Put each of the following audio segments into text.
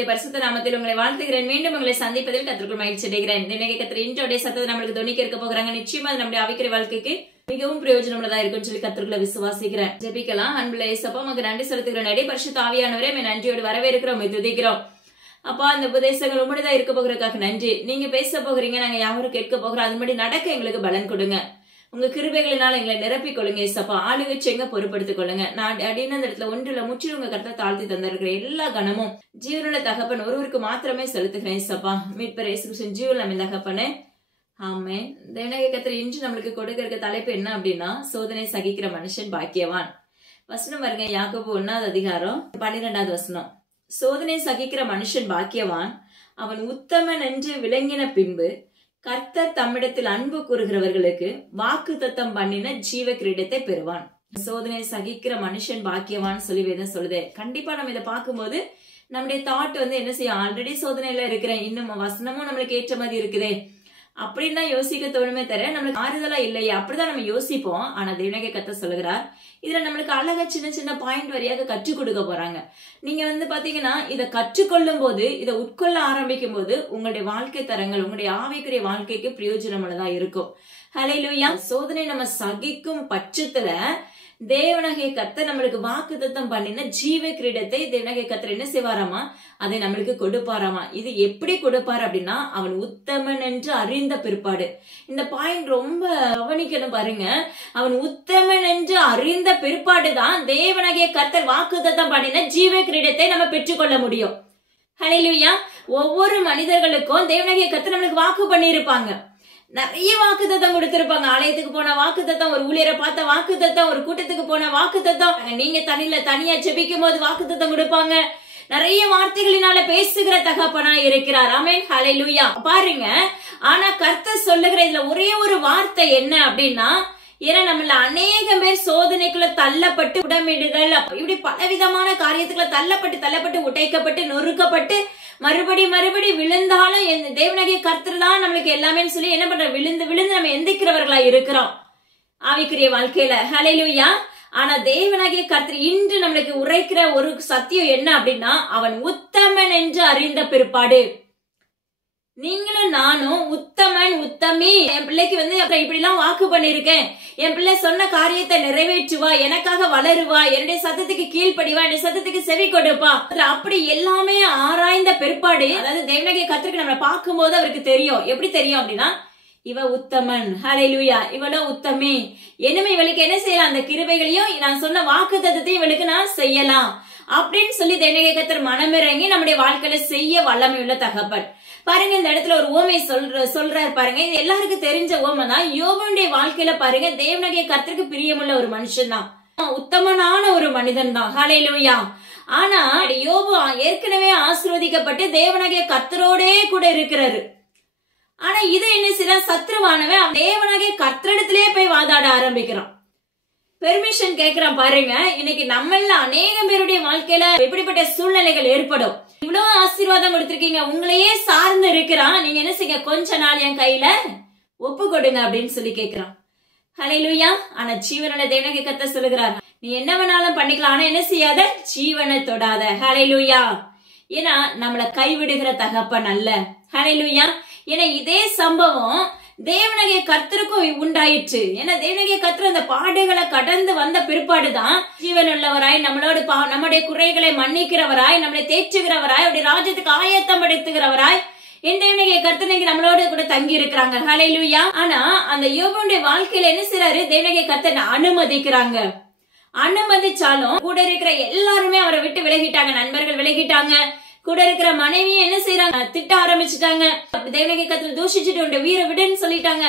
கர்த்தருடைய பரிசுத்த நாமத்தில் உங்களை வாழ்த்துகிறேன். மீண்டும் உங்களை சந்திப்பதில் கர்த்தருக்குள் மகிழ்ச்சி அடைகிறேன். இன்னைக்கு கர்த்தர் இன்றைய சத்தத்தை நம்மளுக்கு தொனிக்க இருக்க போகிறாங்க. நிச்சயமா அது நம்முடைய ஆவிக்குரிய வாழ்க்கைக்கு மிகவும் பிரயோஜனமுள்ளதா இருக்கும்னு சொல்லி கர்த்தருக்குள்ள விசுவாசிக்கிறேன். ஜெபிக்கலாம். அன்புள்ள இயேசப்பா, உமக்கு நன்றி செலுத்துகிறேன். அடி பரிசுத்த ஆவியானவரே, உம்மை நன்றியோடு வரவேற்கிறோம், துதிக்கிறோம். அப்பா, அந்த உபதேசங்கள் உம்முடையதா இருக்க போகிறதுக்காக நன்றி. நீங்க பேச போகிறீங்க, நாங்க யாரும் கேட்க போகிறோம். அதுபடி நடக்க எங்களுக்கு பலன் கொடுங்க. உங்க கிருபைகளினால் எங்களை நிரப்பிக் கொள்ளுங்க ஏசப்பா. ஆளுகை செங்க பொறுப்படுத்திக் கொள்ளுங்க. நான் அப்படின்னு அந்த இடத்துல ஒன்றுல முற்றிலும் உங்க கருத்தை தாழ்த்தி தந்திருக்கிற எல்லா கணமும் ஜீவனுள்ள தகப்பன் ஒருவருக்கு மாத்திரமே செலுத்துகிறேன் ஏசப்பா. மீட்பர் இயேசு கிறிஸ்துவின் ஜீவன் நம்ம தகப்பனே, ஆமென். தேவனாகிய கர்த்தர் இன்று நம்மளுக்கு கொடுக்க இருக்க தலைப்பு என்ன அப்படின்னா, சோதனை சகிக்கிற மனுஷன் பாக்கியவான். வசனம் வருங்க, யாக்கோபு 1வது அதிகாரம் 12வது வசனம். சோதனை சகிக்கிற மனுஷன் பாக்கியவான், அவன் உத்தமன் என்று விளங்கின பின்பு கர்த்தர் தம்மிடத்தில் அன்பு கூறுகிறவர்களுக்கு வாக்கு தத்தம் பண்ணின ஜீவ கிரீடத்தை பெறுவான். சோதனை சகிக்கிற மனுஷன் பாக்கியவான் சொல்லி வேதம் சொல்லுது. கண்டிப்பா நம்ம இதை பார்க்கும்போது நம்முடைய தாட் என்ன செய்யும், ஆல்ரெடி சோதனையில இருக்கிறேன், இன்னும் வசனமும் நம்மளுக்கு ஏற்ற மாதிரி இருக்குதே அப்படின்னு தான் யோசிக்க தோணுமே தவிர நம்மளுக்கு ஆறுதலா இல்லையே அப்படிதான் நம்ம யோசிப்போம். ஆனா தேவனாகிய கர்த்தர் சொல்லுகிறார், இதுல நம்மளுக்கு அழகா சின்ன சின்ன பாயிண்ட் வழியாக கற்றுக் கொடுக்க போறாங்க. நீங்க பாத்தீங்கன்னா இதை கற்றுக்கொள்ளும் போது, இதை உட்கொள்ள ஆரம்பிக்கும் போது உங்களுடைய வாழ்க்கை தரங்கள், உங்களுடைய ஆவிக்குரிய வாழ்க்கைக்கு பிரயோஜனமுள்ளதா இருக்கும். ஹல்லேலூயா. சோதனை நம்ம சகிக்கும் பட்சத்துல தேவனாகிய கர்த்தர் நம்மளுக்கு வாக்கு தத்தம் பண்ணின ஜீவ கிரீடத்தை தேவனாகிய கர்த்தர் என்ன செய்வாராமா, அதை நம்மளுக்கு கொடுப்பாராமா. இது எப்படி கொடுப்பாரு அப்படின்னா, அவன் உத்தமன் என்று அறிந்த பிற்பாடு. இந்த பாயிண்ட் ரொம்ப கவனிக்கணும் பாருங்க. அவன் உத்தமன் என்று அறிந்த பிற்பாடுதான் தேவனாகிய கர்த்தர் வாக்கு தத்தம் பண்ணின ஜீவ கிரீடத்தை நம்ம பெற்றுக்கொள்ள முடியும். ஹல்லேலூயா. ஒவ்வொரு மனிதர்களுக்கும் தேவனாகிய கர்த்தர் நம்மளுக்கு வாக்கு பண்ணியிருப்பாங்க. நிறைய வாக்கு தத்தம் கொடுத்திருப்பாங்க. ஆலயத்துக்கு போன வாக்கு தத்தம், ஒரு ஊழியரை பார்த்த வாக்கு தத்தம், ஒரு கூட்டத்துக்கு போன வாக்கு தத்தம், நீங்க தனியா ஜெபிக்கும் போது வாக்கு தத்தம் கொடுப்பாங்க. நிறைய வார்த்தைகளினால பேசுகிற தகப்பனா இருக்கிறார். ஆமென், ஹல்லேலூயா. பாருங்க, ஆனா கர்த்தர் சொல்லுகிற இதுல ஒரே ஒரு வார்த்தை என்ன அப்படின்னா, ஏன்னா நம்மள அநேக பேர் சோதனைக்குள்ள தள்ளப்பட்டு, உடமிடுதல், இப்படி பலவிதமான காரியத்துக்குள்ள தள்ளப்பட்டு உடைக்கப்பட்டு நொறுக்கப்பட்டு மறுபடி விழுந்தாலும் தேவனாகிய கர்த்தர் தான் நம்மளுக்கு எல்லாமே சொல்லி என்ன பண்ற, விழுந்து நம்ம எந்திக்கிறவர்களா இருக்கிறோம் ஆவிக்குரிய வாழ்க்கையில. ஹல்லேலூயா. ஆனா தேவனாகிய கர்த்தர் இன்று நம்மளுக்கு உரைக்கிற ஒரு சத்தியம் என்ன அப்படின்னா, அவன் உத்தமன் என்று அறிந்த பிற்பாடு. நீங்களும் நானும் உத்தமன் உத்தமி, என் பிள்ளைக்கு இப்படி எல்லாம் வாக்கு பண்ணிருக்கேன், என் பிள்ளை சொன்ன காரியத்தை நிறைவேற்றுவா, எனக்காக வளருவா, என்னுடைய சத்தத்துக்கு கீழ்ப்படிவா, என்னுடைய சத்தத்துக்கு செவி கொடுப்பா, அப்படி எல்லாமே ஆராய்ந்த பிற்பாடு, அதாவது தேவனாகிய கர்த்தருக்கு நம்மளை பார்க்கும் போது அவருக்கு தெரியும். எப்படி தெரியும் அப்படின்னா, இவ உத்தமன், ஹல்லேலூயா, இவளோ உத்தமி, இனிமே இவளுக்கு என்ன செய்யலாம், அந்த கிருபைகளையும் நான் சொன்ன வாக்கு தத்தத்தையும் இவளுக்கு நான் செய்யலாம் அப்படின்னு சொல்லி தேவனாகிய கர்த்தர் மனமிறங்கி நம்முடைய வாழ்க்கையில செய்ய வல்லமை உள்ள தகப்பன். பாருங்க, இந்த இடத்துல ஒரு ஓமை சொல்றாரு பாருங்க. இது எல்லாருக்கும் தெரிஞ்ச ஓமை தான். யோபுடைய வாழ்க்கையில பாருங்க, தேவனாகிய கர்த்தருக்கு பிரியமுள்ள ஒரு மனுஷன் தான், உத்தமனான ஒரு மனிதன் தான். ஹல்லேலூயா. ஆனா யோபு ஏற்கனவே ஆசீர்வதிக்கப்பட்டு தேவனாகிய கர்த்தரோடே கூட இருக்கிறாரு. ஆனா இது என்ன செய்ய, சத்ருவானவன் தேவனாகிய கர்த்தரிடத்திலே போய் வாதாட ஆரம்பிக்கிறான், பெர்மிஷன் கேட்கிறான். பாருங்க, இன்னைக்கு நம்மள அநேக பேருடைய வாழ்க்கையில எப்படிப்பட்ட சூழ்நிலைகள் ஏற்படும். இவ்வளவு ஆசீர்வாதம் கொடுத்திருக்கீங்க, உங்களையே சார்ந்து இருக்கிறான், நீங்க என்ன செய்ய, கொஞ்ச நாள் என் கையில ஒப்பு கொடுங்க அப்படின்னு சொல்லி கேட்கிறான். ஹல்லேலூயா. ஆனா ஜீவனுள்ள தேவனாகிய கர்த்தர் சொல்லுகிறார், நீ என்ன வேணாலும் பண்ணிக்கலாம், ஆனா என்ன செய்யாத, ஜீவனை தொடாத. ஹல்லேலூயா. ஏன்னா நம்மள கைவிடுகிற தகப்பன் அல்ல. ஹல்லேலூயா. ஏன்னா இதே சம்பவம் தேவனாகிய கர்த்தருக்கும் உண்டாயிற்று. ஏன்னா தேவனாகிய கர்த்தர் அந்த பாடுகளை கடந்து வந்த பிற்பாடுதான் ஜீவன் உள்ளவராய், நம்மளோடு நம்முடைய குறைகளை மன்னிக்கிறவராய், நம்மளை தேற்றுகிறவராய், அவருடைய ராஜ்யத்துக்கு ஆயத்தம் படுத்துகிறவராய் என் தேவனாகிய கர்த்தர் நம்மளோடு கூட தங்கி இருக்கிறாங்க. ஹல்லேலூயா. ஆனா அந்த யோபுடைய வாழ்க்கையில என்ன செய்யறாரு, தேவனாகிய கர்த்தர் அனுமதிக்கிறாங்க. அனுமதிச்சாலும் கூட இருக்கிற எல்லாருமே அவரை விட்டு விலகிட்டாங்க. நண்பர்கள் விலகிட்டாங்க, கூட இருக்கிற மனைவியும் என்ன செய்யறாங்க, திட்ட ஆரம்பிச்சுட்டாங்க. தேவனாகிய கர்த்தரை தூஷிச்சுட்டு உண்ட வீர விடுன்னு சொல்லிட்டாங்க.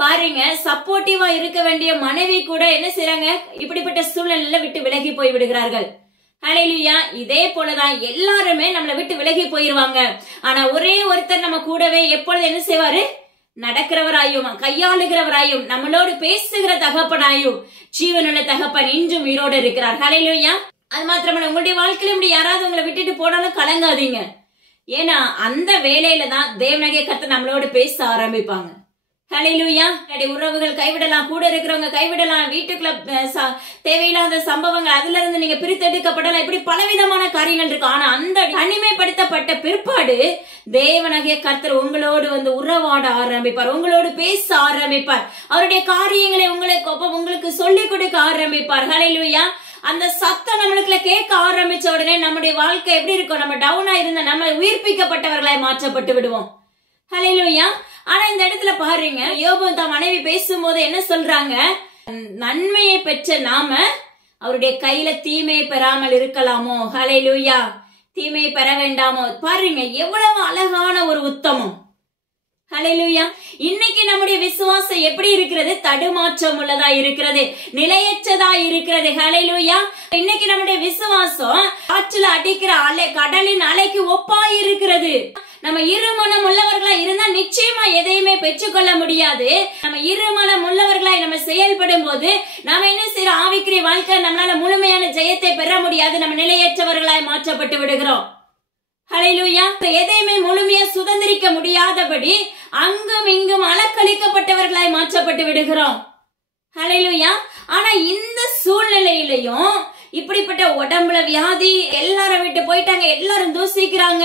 பாருங்க, சப்போர்ட்டிவா இருக்க வேண்டிய மனைவி கூட என்ன செய்யறாங்க, இப்படிப்பட்ட சூழ்நிலையில விட்டு விலகி போய் விடுகிறார்கள். ஹல்லேலூயா. இதே போலதான் எல்லாருமே நம்மளை விட்டு விலகி போயிருவாங்க. ஆனா ஒரே ஒருத்தர் நம்ம கூடவே எப்பொழுது என்ன செய்வாரு, நடக்கிறவராயும் கையாளுகிறவராயும் நம்மளோடு பேசுகிற தகப்பனாயும் ஜீவனுள்ள தகப்பன் இன்றும் உயிரோடு இருக்கிறார். ஹல்லேலூயா. அது மாத்திரமல்ல, உங்களுடைய வாழ்க்கையில இப்படி யாராவது உங்களை விட்டுட்டு போனாலும் கலங்காதீங்க. ஏன்னா அந்த வேலையில தான் தேவனாகிய கர்த்தர் நம்மளோடு பேச ஆரம்பிப்பாங்க. ஹல்லேலூயா. உறவுகள் கைவிடலாம், கூட இருக்கிறவங்க கைவிடலாம், வீட்டுக்குள்ள தேவையில்லாத சம்பவங்கள் அதுல இருந்து நீங்க பிரித்தெடுக்கப்படலாம், இப்படி பலவிதமான காரியங்கள் இருக்கு. ஆனா அந்த தனிமைப்படுத்தப்பட்ட பிற்பாடு தேவனாகிய கர்த்தர் உங்களோடு வந்து உறவாட ஆரம்பிப்பார், உங்களோடு பேச ஆரம்பிப்பார், அவருடைய காரியங்களை உங்களுக்கு சொல்லிக் கொடுக்க ஆரம்பிப்பார். ஹல்லேலூயா. அந்த சத்தம் நம்மளுக்குள்ள கேட்க ஆரம்பிச்ச உடனே நம்முடைய வாழ்க்கை எப்படி இருக்கும்? நம்ம டவுனா இருந்த நம்ம உயிர்ப்பிக்கப்பட்டவர்களாய் மாற்றப்பட்டு விடுவோம். ஹல்லேலூயா. ஆனா இந்த இடத்துல பாருங்க, யோபு தான் மனைவி பேசும்போது என்ன சொல்றாங்க? நன்மையை பெற்ற நாம அவருடைய கையில தீமையை பெறாமல் இருக்கலாமோ? ஹல்லேலூயா. தீமையை பெற வேண்டாமோ? பாருங்க எவ்வளவு அழகான ஒரு உத்தமம். ஹல்லேலூயா. இன்னைக்கு நம்முடைய விசுவாசம் எப்படி இருக்கிறது? தடுமாற்றம் உள்ளதா இருக்கிறது, நிலையற்றதா இருக்கிறது. ஹல்லேலூயா. இன்னைக்கு நம்முடைய விசுவாசம் காற்றுல அடிக்கிற அலை, கடலின் அலைக்கு ஒப்பா இருக்கிறது. நம்ம இருமனம் உள்ளவர்களா இருந்தா நிச்சயமா எதையுமே பெற்றுக்கொள்ள முடியாது. நம்ம இருமனம் உள்ளவர்களாய் நம்ம செயல்படும் போது நாம என்ன செய்யறோம்? ஆவிக்குரிய வாழ்க்கை நம்மளால முழுமையான ஜெயத்தை பெற முடியாது. நம்ம நிலையற்றவர்களாய் மாற்றப்பட்டு விடுகிறோம். ஹல்லேலூயா. எதையுமே முழுமையா சுதந்திரிக்க முடியாதபடி அங்கும் இங்கும் அலக்களிக்கப்பட்டவர்களாய் மாற்றப்பட்டு விடுகிறோம். ஹல்லேலூயா. ஆனா இந்த சூழ்நிலையிலையும் இப்படிப்பட்ட உடம்புல வியாதி, எல்லாரும் விட்டு போயிட்டாங்க, எல்லாரும் தூசிக்கிறாங்க,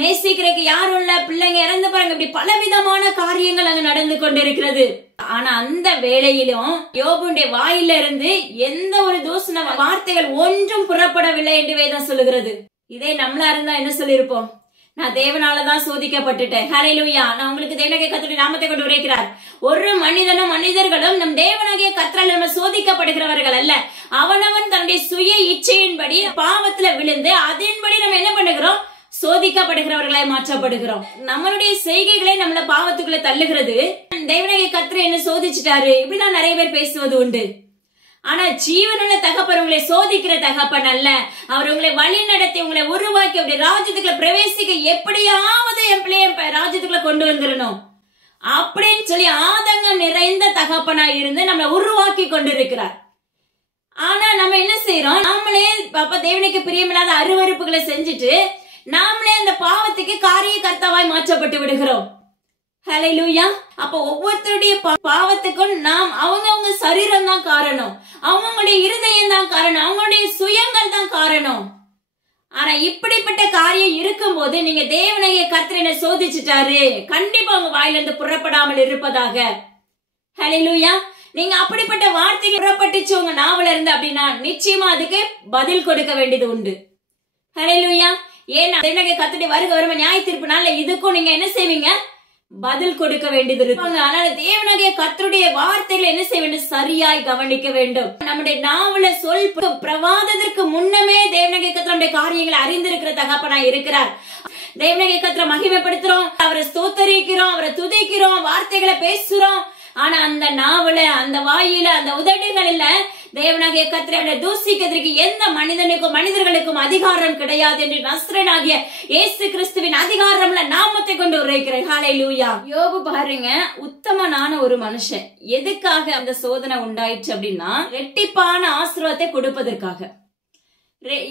நேசிக்கிறதுக்கு யாரும் இல்ல, பிள்ளைங்க இறந்து பாருங்க, இப்படி பலவிதமான காரியங்கள் அங்க நடந்து கொண்டிருக்கிறது. ஆனா அந்த வேளையிலும் யோபுடைய வாயில இருந்து எந்த ஒரு தூசண வார்த்தைகள் ஒன்றும் புறப்படவில்லை என்று வேதம் சொல்லுகிறது. இதே நம்மளா இருந்தா என்ன சொல்லிருப்போம்? நான் தேவனாலதான் சோதிக்கப்பட்டுட்டேன். ஹல்லேலூயா. நான் உங்களுக்கு தேவனாகிய கர்த்தருடைய நாமத்தை கொண்டு உரைக்கிறார். ஒரு மனிதர்களும் நம் தேவனாகிய கர்த்தரால் நம்ம சோதிக்கப்படுகிறவர்கள் அல்ல. அவனவன் தன்னுடைய சுய இச்சையின்படி பாவத்துல விழுந்து அதன்படி நம்ம என்ன பண்ணுகிறோம்? சோதிக்கப்படுகிறவர்களாய் மாற்றப்படுகிறோம். நம்மளுடைய செய்கைகளை நம்மள பாவத்துக்குள்ள தள்ளுகிறது. தேவனாகிய கர்த்தர் என்ன சோதிச்சுட்டாரு, இப்படிதான் நிறைய பேர் பேசுவது உண்டு. ஆனா ஜீவனுள்ள தகப்பன் உங்களை சோதிக்கிற தகப்பன் அல்ல. அவர் உங்களை வழி நடத்தி உங்களை உருவாக்கி அப்படி ராஜ்யத்துக்குள்ள பிரவேசிக்க எப்படியாவது என் பிள்ளைய ராஜ்யத்துக்குள்ள கொண்டு வந்துடணும் அப்படின்னு சொல்லி ஆதங்கம் நிறைந்த தகப்பனா இருந்து நம்மளை உருவாக்கி கொண்டிருக்கிறார். ஆனா நம்ம என்ன செய்யறோம்? நாமளே பாப்பா தேவனுக்கு பிரியமில்லாத அருவருப்புகளை செஞ்சுட்டு நாமளே அந்த பாவத்துக்கு காரிய கர்த்தாவாய் மாற்றப்பட்டு விடுகிறோம். ஹல்லேலூயா. அப்ப ஒவ்வொருத்தருடைய பாவத்துக்கும் நாம் அவங்கவுங்க சரீரம் தான் காரணம், அவங்களுடைய இருதயம் தான் காரணம், அவங்களுடைய சுயங்கள் தான் காரணம். ஆனா இப்படிப்பட்ட காரியம் இருக்கும் போது நீங்க தேவனாகிய கர்த்தரை சோதிச்சுட்டாரு, கண்டிப்பா உங்க வாயில இருந்து புறப்படாமல் இருப்பதாக. ஹல்லேலூயா. நீங்க அப்படிப்பட்ட வார்த்தைகள் புறப்பட்டுச்சு உங்க நாவல இருந்து அப்படின்னா நிச்சயமா அதுக்கு பதில் கொடுக்க வேண்டியது உண்டு. ஹல்லேலூயா. ஏன்னா தேவனாகிய கர்த்தருடைய வருகை வரும் நியாய தீர்ப்பு நாள்ல இதுக்கும் நீங்க என்ன செய்வீங்க? பதில் கொடுக்க வேண்டியது இருக்கு. அதனால தேவனாகிய கர்த்தருடைய வார்த்தைகளை என்ன செய்ய வேண்டும்? சரியாய் கவனிக்க வேண்டும். நம்முடைய நாவல சொல் பிரவாதத்திற்கு முன்னமே தேவனாகிய கர்த்தருடைய காரியங்களை அறிந்திருக்கிற தகப்பனாய் இருக்கிறார். தேவனாகிய கர்த்தரை மகிமைப்படுத்துறோம், அவரை ஸ்தோத்தரிக்கிறோம், அவரை துதிக்கிறோம், வார்த்தைகளை பேசுறோம். ஆனா அந்த நாவல, அந்த வாயில, அந்த உதடுகளில தேவனாகிய கர்த்தரை தூசிக்கிறதுக்கு எந்த மனிதர்களுக்கும் அதிகாரம் கிடையாது என்று நஸ்ரேனாகிய இயேசு கிறிஸ்துவின் அதிகாரம்ல நாமத்தை கொண்டு உரைக்கிறேன். ஹல்லேலூயா. யோபு பாருங்க, உத்தமனான ஒரு மனுஷன். எதுக்காக அந்த சோதனை உண்டாயிற்று அப்படின்னா ரெட்டிப்பான ஆசீர்வாதத்தை கொடுப்பதற்காக.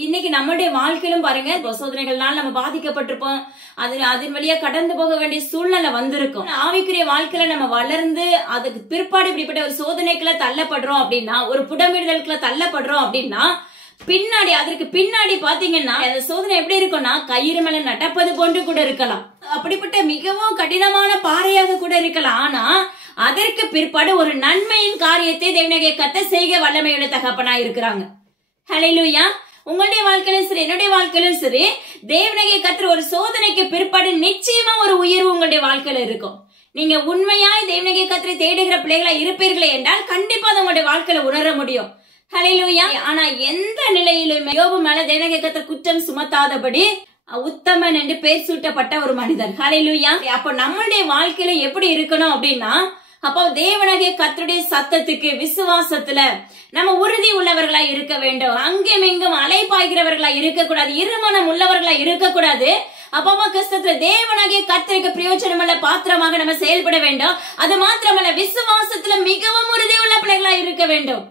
இன்னைக்கு நம்முடைய வாழ்க்கையிலும் பாருங்க சோதனைகள்னால நம்ம பாதிக்கப்பட்டிருப்போம், அதன் வழியா கடந்து போக வேண்டிய சூழ்நிலை வந்திருக்கும். ஆவிக்குரிய வாழ்க்கையில நம்ம வளர்ந்து அதுக்கு பிற்பாடு இப்படிப்பட்ட ஒரு சோதனைக்குள்ள தள்ளப்படுறோம் அப்படின்னா, ஒரு புடமிடுதலுக்குள்ள தள்ளப்படுறோம் அப்படின்னா பின்னாடி அதற்கு பின்னாடி பாத்தீங்கன்னா அந்த சோதனை எப்படி இருக்கும்னா கயிறு மேல நடப்பது போன்று கூட இருக்கலாம், அப்படிப்பட்ட மிகவும் கடினமான பாறையாக கூட இருக்கலாம். ஆனா அதற்கு பிற்பாடு ஒரு நன்மையின் காரியத்தை தேவனாகிய கர்த்தர் செய்க வல்லமையுள்ள தகப்பனா இருக்கிறாங்க. ஹல்லேலூயா. உங்களுடைய வாழ்க்கையிலும் சரி, என்னுடைய வாழ்க்கையிலும் சரி, தேவனாகிய கர்த்தர் ஒரு சோதனைக்கு பிற்பாடு நிச்சயமா ஒரு உயர்வு உங்களுடைய வாழ்க்கையில இருக்கும். நீங்க உண்மையாய் தேவனாகிய கர்த்தரை தேடுகிற பிள்ளைகளா இருப்பீர்களே என்றால் கண்டிப்பா அதை உங்களுடைய வாழ்க்கையில உணர முடியும். ஹல்லேலூயா. ஆனா எந்த நிலையிலுமே யோபு மேல தேவனாகிய கர்த்தர் குற்றம் சுமத்தாதபடி உத்தமன் என்று பெயர் சூட்டப்பட்ட ஒரு மனிதன். ஹல்லேலூயா. அப்ப நம்மளுடைய வாழ்க்கையில எப்படி இருக்கணும் அப்படின்னா, அப்போ தேவனாகிய கர்த்தருடைய சத்தத்துக்கு விசுவாசத்துல நம்ம உறுதி உள்ளவர்களா இருக்க வேண்டும். அங்கும் இங்கும் அலைப்பாய்கிறவர்களா இருக்கக்கூடாது, இருமனம் உள்ளவர்களா இருக்கக்கூடாது. அப்பமா கஷ்டத்துல தேவனாகிய கர்த்தருக்கு பிரயோஜனமுள்ள பாத்திரமாக நம்ம செயல்பட வேண்டும். அது மாத்திரமல்ல, விசுவாசத்துல மிகவும் உறுதி உள்ள பிள்ளைகளா இருக்க வேண்டும்.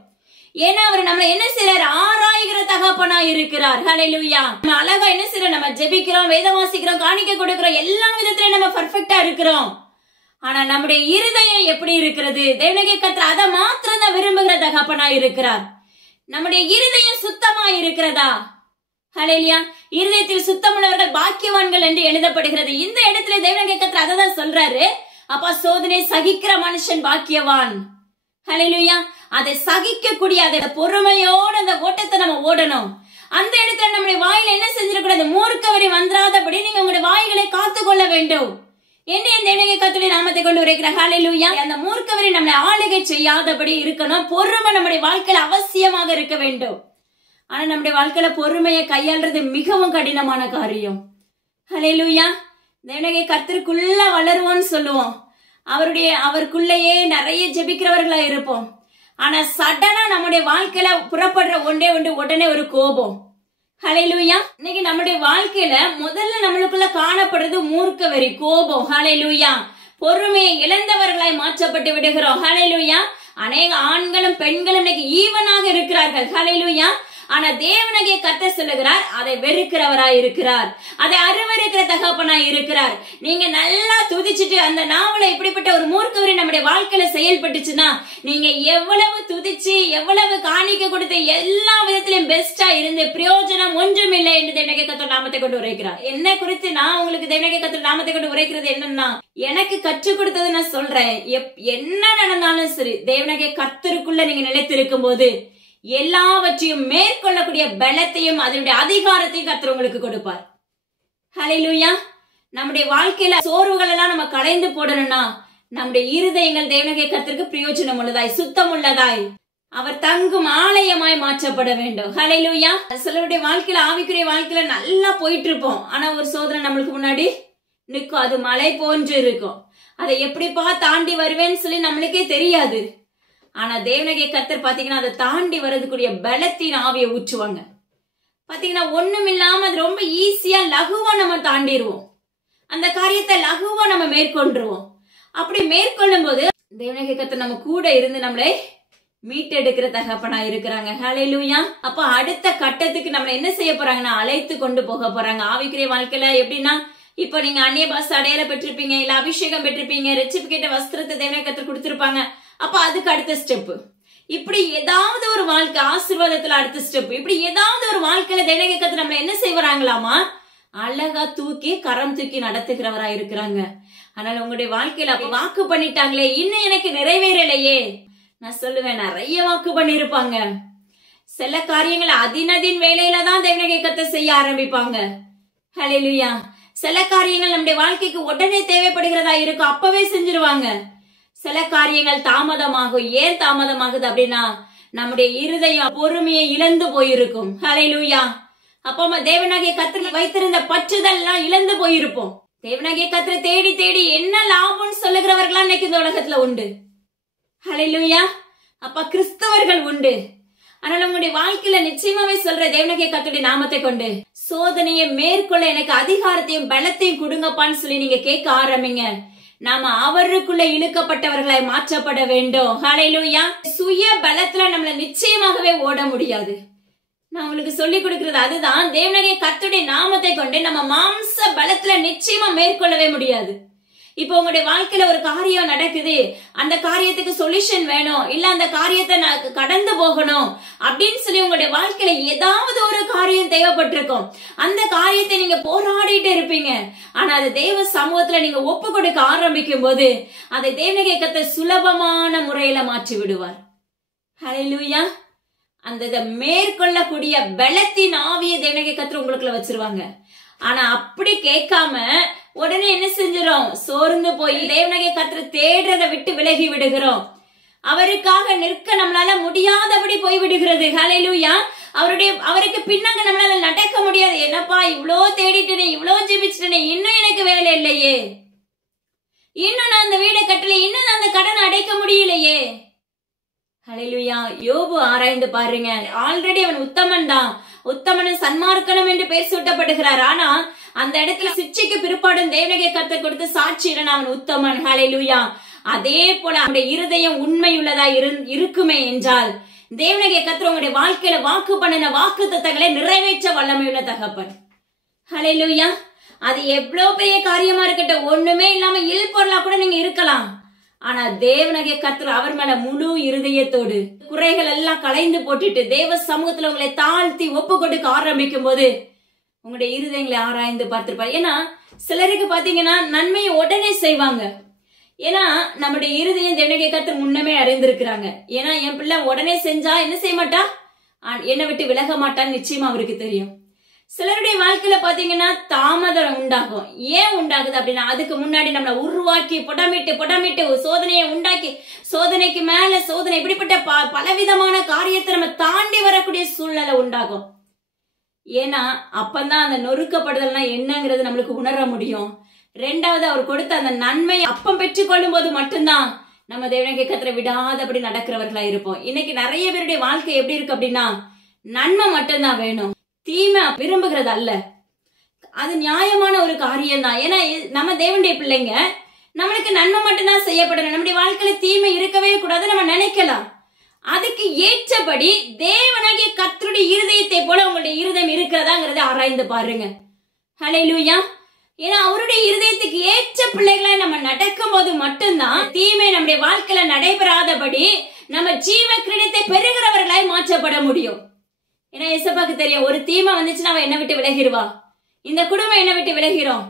ஏன்னா அவர் நம்மள என்ன செய்யறாரு? ஆராய்கிற தகப்பனா இருக்கிறார். ஹல்லேலூயா. நம்ம அழகா என்ன செய்யறோம்? நம்ம ஜெபிக்கிறோம், வேதம் வாசிக்கிறோம், காணிக்கை கொடுக்கிறோம், எல்லா விதத்திலயும் நம்ம பர்ஃபெக்டா இருக்கிறோம். ஆனா நம்முடைய இருதயம் எப்படி இருக்கிறது? தேவனாகிய கர்த்தர் அதை மாத்திரம் தான் விரும்புகிற தகப்பனா இருக்கிறார். நம்முடைய இருதயம் சுத்தமா இருக்கிறதா? ஹல்லேலூயா. இருதயத்தில் சுத்தமுள்ளவர்கள் பாக்கியவான்கள் என்று எழுதப்படுகிறது. இந்த இடத்துல தேவனாகிய கர்த்தர் அதை தான் சொல்றாரு. அப்பா, சோதனை சகிக்கிற மனுஷன் பாக்கியவான். ஹல்லேலூயா. அதை சகிக்கக்கூடிய அதை பொறுமையோட அந்த ஓட்டத்தை நம்ம ஓடணும். அந்த இடத்துல நம்முடைய வாயில என்ன செஞ்சிடக்கூடாது? மூர்க்கவரி வந்துராதபடி நீங்க உங்களுடைய வாய்களை காத்துக்கொள்ள வேண்டும். என்ன தேவனாகிய கர்த்தருடைய நாமத்தை கொண்டு உரைக்கிறார். ஹல்லேலூயா. அந்த மூர்க்கவரி நம்மளை ஆளுகை செய்யாதபடி இருக்கணும். பொறுமை நம்முடைய வாழ்க்கையில அவசியமாக இருக்க வேண்டும். ஆனா நம்முடைய வாழ்க்கையில பொறுமையை கையாள்றது மிகவும் கடினமான காரியம். ஹல்லேலூயா. தேவனாகிய கர்த்தருக்குள்ள வளருவோம்னு சொல்லுவோம். அவருக்குள்ளேயே நிறைய ஜெபிக்கிறவர்களா இருப்போம். ஆனா சடனா நம்முடைய வாழ்க்கையில புறப்படுற ஒன்றே உடனே ஒரு கோபம். ஹல்லேலூயா. இன்னைக்கு நம்முடைய வாழ்க்கையில முதல்ல நம்மளுக்குள்ள காணப்படுறது மூர்க்க வெறி, கோபம். ஹல்லேலூயா. பொறுமையை இழந்தவர்களாய் மாற்றப்பட்டு விடுகிறோம். ஹல்லேலூயா. அநேக ஆண்களும் பெண்களும் இன்னைக்கு ஈவனாக இருக்கிறார்கள். ஹல்லேலூயா. ஆனா தேவனாகிய கர்த்தர் சொல்லுகிறார், அதை வெறுக்கிறவராய் இருக்கிறார், அதை அருவருக்கிற தகப்பனாய் இருக்கிறார். நீங்க நல்லா துதிச்சுட்டு அந்த நாவல இப்படிப்பட்ட ஒரு மூர்க்கவரை நம்முடைய வாழ்க்கையில செயல்பட்டுச்சுன்னா நீங்க எவ்வளவு துதிச்சு எவ்வளவு காணிக்க கொடுத்து எல்லா விதத்திலும் பெஸ்டா இருந்து பிரயோஜனம் ஒன்றும் இல்லை என்று தேவனாகிய கர்த்தர் நாமத்தை கொண்டு உரைக்கிறார். என்ன குறித்து நான் உங்களுக்கு தேவனாகிய கர்த்தர் நாமத்தை கொண்டு உரைக்கிறது என்னன்னா, எனக்கு கற்றுக் கொடுத்தது நான் சொல்றேன். என்ன நடந்தாலும் சரி, தேவனாகிய கர்த்தருக்குள்ள நீங்க நிலைத்திருக்கும் போது எல்லாவற்றையும் மேற்கொள்ளக்கூடிய பலத்தையும் அதனுடைய அதிகாரத்தையும் கர்த்தர் உங்களுக்கு கொடுப்பார். ஹல்லேலூயா. நம்முடைய வாழ்க்கையில சோர்வுகள் எல்லாம் நம்ம களைந்து போடணும்னா நம்முடைய இருதயங்கள் தேவனாகிய கர்த்தருக்கு பிரயோஜனம் உள்ளதாய், சுத்தம் உள்ளதாய், அவர் தங்கும் ஆலயமாய் மாற்றப்பட வேண்டும். ஹல்லேலூயா. சிலருடைய வாழ்க்கையில, ஆவிக்குரிய வாழ்க்கையில நல்லா போயிட்டு இருப்போம். ஆனா ஒரு சோதனை நம்மளுக்கு முன்னாடி நிற்கும். அது மலை போன்று இருக்கும். அதை எப்படிப்பா தாண்டி வருவேன்னு சொல்லி நம்மளுக்கே தெரியாது. ஆனா தேவனாகிய கர்த்தர் பாத்தீங்கன்னா அதை தாண்டி வரதுக்குரிய பலத்தின் ஆவியை ஊற்றுவாங்க. பாத்தீங்கன்னா ஒண்ணும் இல்லாம அது ரொம்ப ஈஸியா லகுவா நம்ம தாண்டிடுவோம். அந்த காரியத்தை லகுவா நம்ம மேற்கொண்டுருவோம். அப்படி மேற்கொள்ளும் போது தேவனாகிய கர்த்தர் நம்ம கூட இருந்து நம்மளை மீட்டெடுக்கிற தகப்பனா இருக்கிறாங்க. ஹல்லேலூயா. அப்ப அடுத்த கட்டத்துக்கு நம்ம என்ன செய்ய போறாங்கன்னா அழைத்து கொண்டு போக போறாங்க. ஆவிக்குரிய வாழ்க்கையில எப்படின்னா, இப்ப நீங்க அந்நிய பாஷை அடையாள பெற்றிருப்பீங்க, இல்ல அபிஷேகம் பெற்றிருப்பீங்க, ரட்சிப்புக்கேற்ற வஸ்திரத்தை தேவனாகிய கர்த்தர் கொடுத்திருப்பாங்க. அப்ப அதுக்கு அடுத்த ஸ்டெப். இப்படி ஏதாவது ஒரு வாழ்க்கை ஆசீர்வாதத்துல அடுத்த ஸ்டெப். இப்படி ஏதாவது ஒரு வாழ்க்கையில தேவனாகிய கர்த்தர் நம்மள என்ன செய்வாங்களாமா, அழகா தூக்கி கரம் தூக்கி நடத்துகிறவரா இருக்கிறாங்க. அதனால உங்களுடைய வாழ்க்கையில வாக்கு பண்ணிட்டாங்களே, இன்னும் எனக்கு நிறைவேறலையே. நான் சொல்லுவேன், நிறைய வாக்கு பண்ணிருப்பாங்க. சில காரியங்களை அதினதின் வேலையில தான் தேவனாகிய கர்த்தர் செய்ய ஆரம்பிப்பாங்க. ஹல்லேலூயா. சில காரியங்கள் நம்முடைய வாழ்க்கைக்கு உடனே தேவைப்படுகிறதா இருக்கும், அப்பவே செஞ்சிருவாங்க. சில காரியங்கள் தாமதமாகும். ஏன் தாமதமாகுது அப்படின்னா, நம்முடைய இருதயம் பொறுமையை இழந்து போயிருக்கும். ஹல்லேலூயா. அப்ப தேவனாகிய கர்த்தர் வைத்திருந்த பற்றுதல் எல்லாம் இழந்து போயிருப்போம். தேவனாகிய கர்த்தரை தேடி தேடி என்ன லாபம்னு சொல்லுகிறவர்களா இன்னைக்கு இந்த உலகத்துல உண்டு. ஹல்லேலூயா. அப்ப கிறிஸ்தவர்கள் உண்டு. அதனால உங்களுடைய வாழ்க்கையில நிச்சயமாவே சொல்ற, தேவனாகிய கர்த்தருடைய நாமத்தை கொண்டு சோதனையை மேற்கொள்ள எனக்கு அதிகாரத்தையும் பலத்தையும் கொடுங்கப்பான்னு சொல்லி நீங்க கேட்க ஆரம்பிங்க. நாம அவருக்குள்ள இழுக்கப்பட்டவர்களாய் மாற்றப்பட வேண்டும். ஹல்லேலூயா. சுய பலத்துல நம்மள நிச்சயமாகவே ஓட முடியாது. நான் உங்களுக்கு சொல்லி கொடுக்கிறது அதுதான். தேவனாகிய கர்த்தருடைய நாமத்தை கொண்டு நம்ம மாம்ச பலத்துல நிச்சயமா மேற்கொள்ளவே முடியாது. இப்போ உங்களுடைய வாழ்க்கையில ஒரு காரியம் நடக்குது, அந்த காரியத்துக்கு சொல்யூஷன் வேணும், இல்ல அந்த காரியத்தை நான் கடந்து போகணும் அப்படின்னு சொல்லி உங்களுடைய வாழ்க்கையில ஏதாவது ஒரு காரியம் தேவைப்பட்டிருக்கும். அந்த காரியத்தை நீங்க போராடிட்டு இருப்பீங்க. ஆனா அது தேவ சமூகத்துல நீங்க ஒப்பு கொடுக்க ஆரம்பிக்கும் போது அதை தேவனாகிய கர்த்தர் சுலபமான முறையில மாற்றி விடுவார். ஹல்லேலூயா. அந்த மேற்கொள்ளக்கூடிய பலத்தின் ஆவியை தேவனாகிய கர்த்தர் உங்களுக்குள்ள வச்சிருவாங்க. ஆனா அப்படி கேட்காம உடனே என்ன செஞ்சிடும், சோர்ந்து போய் தேவனாகிய கர்த்தரை தேடுறதை விட்டு விலகி விடுகிறோம். அவருக்காக நிற்க நம்மளால முடியாதபடி போய் விடுகிறது. ஹல்லேலூயா. அவருக்கு பின்னாங்க நம்மளால நடக்க முடியாது. என்னப்பா இவ்வளோ தேடிட்டேனே, இவ்வளோ ஜெபிச்சிட்டேனே, இன்னும் எனக்கு வேலை இல்லையே, இன்னும் நான் அந்த வீடை கட்டல, இன்னும் நான் அந்த கடனை அடைக்க முடியலையே. ஹல்லேலூயா. யோபு ஆராய்ந்து பாருங்க. ஆல்ரெடி அவன் உத்தமன் தான், உத்தமனும் சன்மார்க்கனும் என்று பெயர் சூட்டப்படுகிறார். ஆனா அந்த இடத்துல சிக்ஷைக்கு பிற்பாடும் தேவனாகிய கர்த்தர் கொடுத்து சாட்சியிட அவன் உத்தமன். ஹல்லேலூயா. அதே போல அவனுடைய இருதயம் உண்மையுள்ளதா இருக்குமே என்றால் தேவனாகிய கர்த்தர் உங்களுடைய வாழ்க்கையில வாக்கு பண்ணின வாக்கு தத்தங்களை நிறைவேற்ற வல்லமையுள்ள தகப்பன். ஹல்லேலூயா. அது எவ்வளவு பெரிய காரியமா இருக்கட்டும், ஒண்ணுமே இல்லாம இல்பொருளா கூட நீங்க இருக்கலாம். ஆனா தேவனாகிய கர்த்தர் அவர் மேல முழு இருதயத்தோடு குறைகள் எல்லாம் களைந்து போட்டுட்டு தேவ சமூகத்துல உங்களை தாழ்த்தி ஒப்பு கொடுக்க ஆரம்பிக்கும் போது உங்களுடைய இருதயங்களை ஆராய்ந்து பார்த்திருப்பாரு. ஏன்னா சிலருக்கு பாத்தீங்கன்னா நன்மையை உடனே செய்வாங்க. ஏன்னா நம்முடைய இருதயம் தேவனாகிய கர்த்தர் முன்னமே அறிந்திருக்கிறாங்க. ஏன்னா என் பிள்ளை உடனே செஞ்சா என்ன செய்ய மாட்டா, என்னை விட்டு விலக மாட்டான்னு நிச்சயமா அவருக்கு தெரியும். சிலருடைய வாழ்க்கையில பாத்தீங்கன்னா தாமதம் உண்டாகும். ஏன் உண்டாகுது அப்படின்னா, அதுக்கு முன்னாடி நம்மளை உருவாக்கி புடமிட்டு சோதனையை உண்டாக்கி சோதனைக்கு மேல சோதனை, இப்படிப்பட்ட பலவிதமான காரியத்தை நம்ம தாண்டி வரக்கூடிய சூழ்நிலை உண்டாகும். ஏன்னா அப்பதான் அந்த நொறுக்கப்படுதல்னா என்னங்கிறது நம்மளுக்கு உணர முடியும். ரெண்டாவது, அவர் கொடுத்த அந்த நன்மையை அப்பம் பெற்றுக் கொள்ளும் போது மட்டும்தான் நம்ம தேவனாகிய கர்த்தரை விடாதபடி நடக்கிறவர்களா இருப்போம். இன்னைக்கு நிறைய பேருடைய வாழ்க்கை எப்படி இருக்கு அப்படின்னா, நன்மை மட்டும்தான் வேணும், தீமை விரும்புகிறது அல்ல. அது நியாயமான ஒரு காரியம் தான். ஏன்னா நம்ம தேவனுடைய பிள்ளைங்க, நம்மளுக்கு நன்மை மட்டும்தான் செய்யப்படணும், நம்முடைய வாழ்க்கையில தீமை இருக்கவே கூடாது நம்ம நினைக்கலாம். அதுக்கு ஏற்றபடி தேவனாகிய கர்த்தருடைய இருதயத்தை போல உங்களுடைய இருதயம் இருக்கிறதாங்கிறத ஆராய்ந்து பாருங்க. ஹல்லேலூயா. ஏன்னா அவருடைய இருதயத்துக்கு ஏற்ற பிள்ளைகளை நம்ம நடக்கும் போது மட்டும்தான் தீமை நம்முடைய வாழ்க்கையில நடைபெறாதபடி நம்ம ஜீவ கிரீடத்தை பெறுகிறவர்களாய் மாற்றப்பட முடியும். ஏன்னா இயேசுவுக்கு தெரியும், ஒரு தீமை வந்துச்சுன்னா அவ என்ன விட்டு விலகிடுவா, இந்த குடும்பம் என்ன விட்டு விலகிறோம்,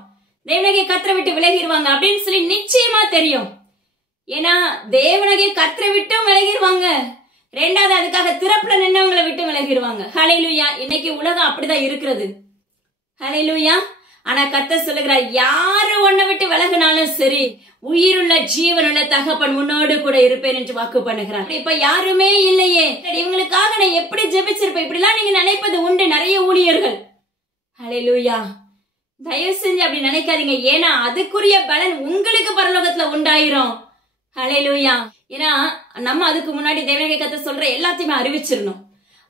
தேவனாகிய கர்த்தரை விட்டு விலகிடுவாங்க அப்படின்னு சொல்லி நிச்சயமா தெரியும். ஏன்னா தேவனாகிய கர்த்தரை விட்டும் விலகிடுவாங்க. ரெண்டாவது, அதுக்காக திறப்புல நின்னவங்களை விட்டு விலகிடுவாங்க. ஹல்லேலூயா. இன்னைக்கு உலகம் அப்படிதான் இருக்கிறது. ஹல்லேலூயா. ஆனா கர்த்தர் சொல்லுகிறார், யாரு உன்னை விட்டு விலகினாலும் சரி, உயிருள்ள ஜீவனுள்ள தகப்பன் உன்னோடு கூட இருப்பேன் என்று வாக்கு பண்ணுகிறார். இப்ப யாருமே இல்லையே, இவங்களுக்காக நான் எப்படி ஜெபிச்சிருப்பேன், இப்படிலாம் நீங்க நினைப்பது உண்டு நிறைய ஊழியர்கள். ஹல்லேலூயா. தயவு செஞ்சு அப்படி நினைக்காதீங்க. ஏன்னா அதுக்குரிய பலன் உங்களுக்கு பரலோகத்துல உண்டாயிரும். ஹல்லேலூயா. ஏன்னா நம்ம அதுக்கு முன்னாடி தேவனாகிய கர்த்தர் சொல்ற எல்லாத்தையுமே அறிவிச்சிடணும்.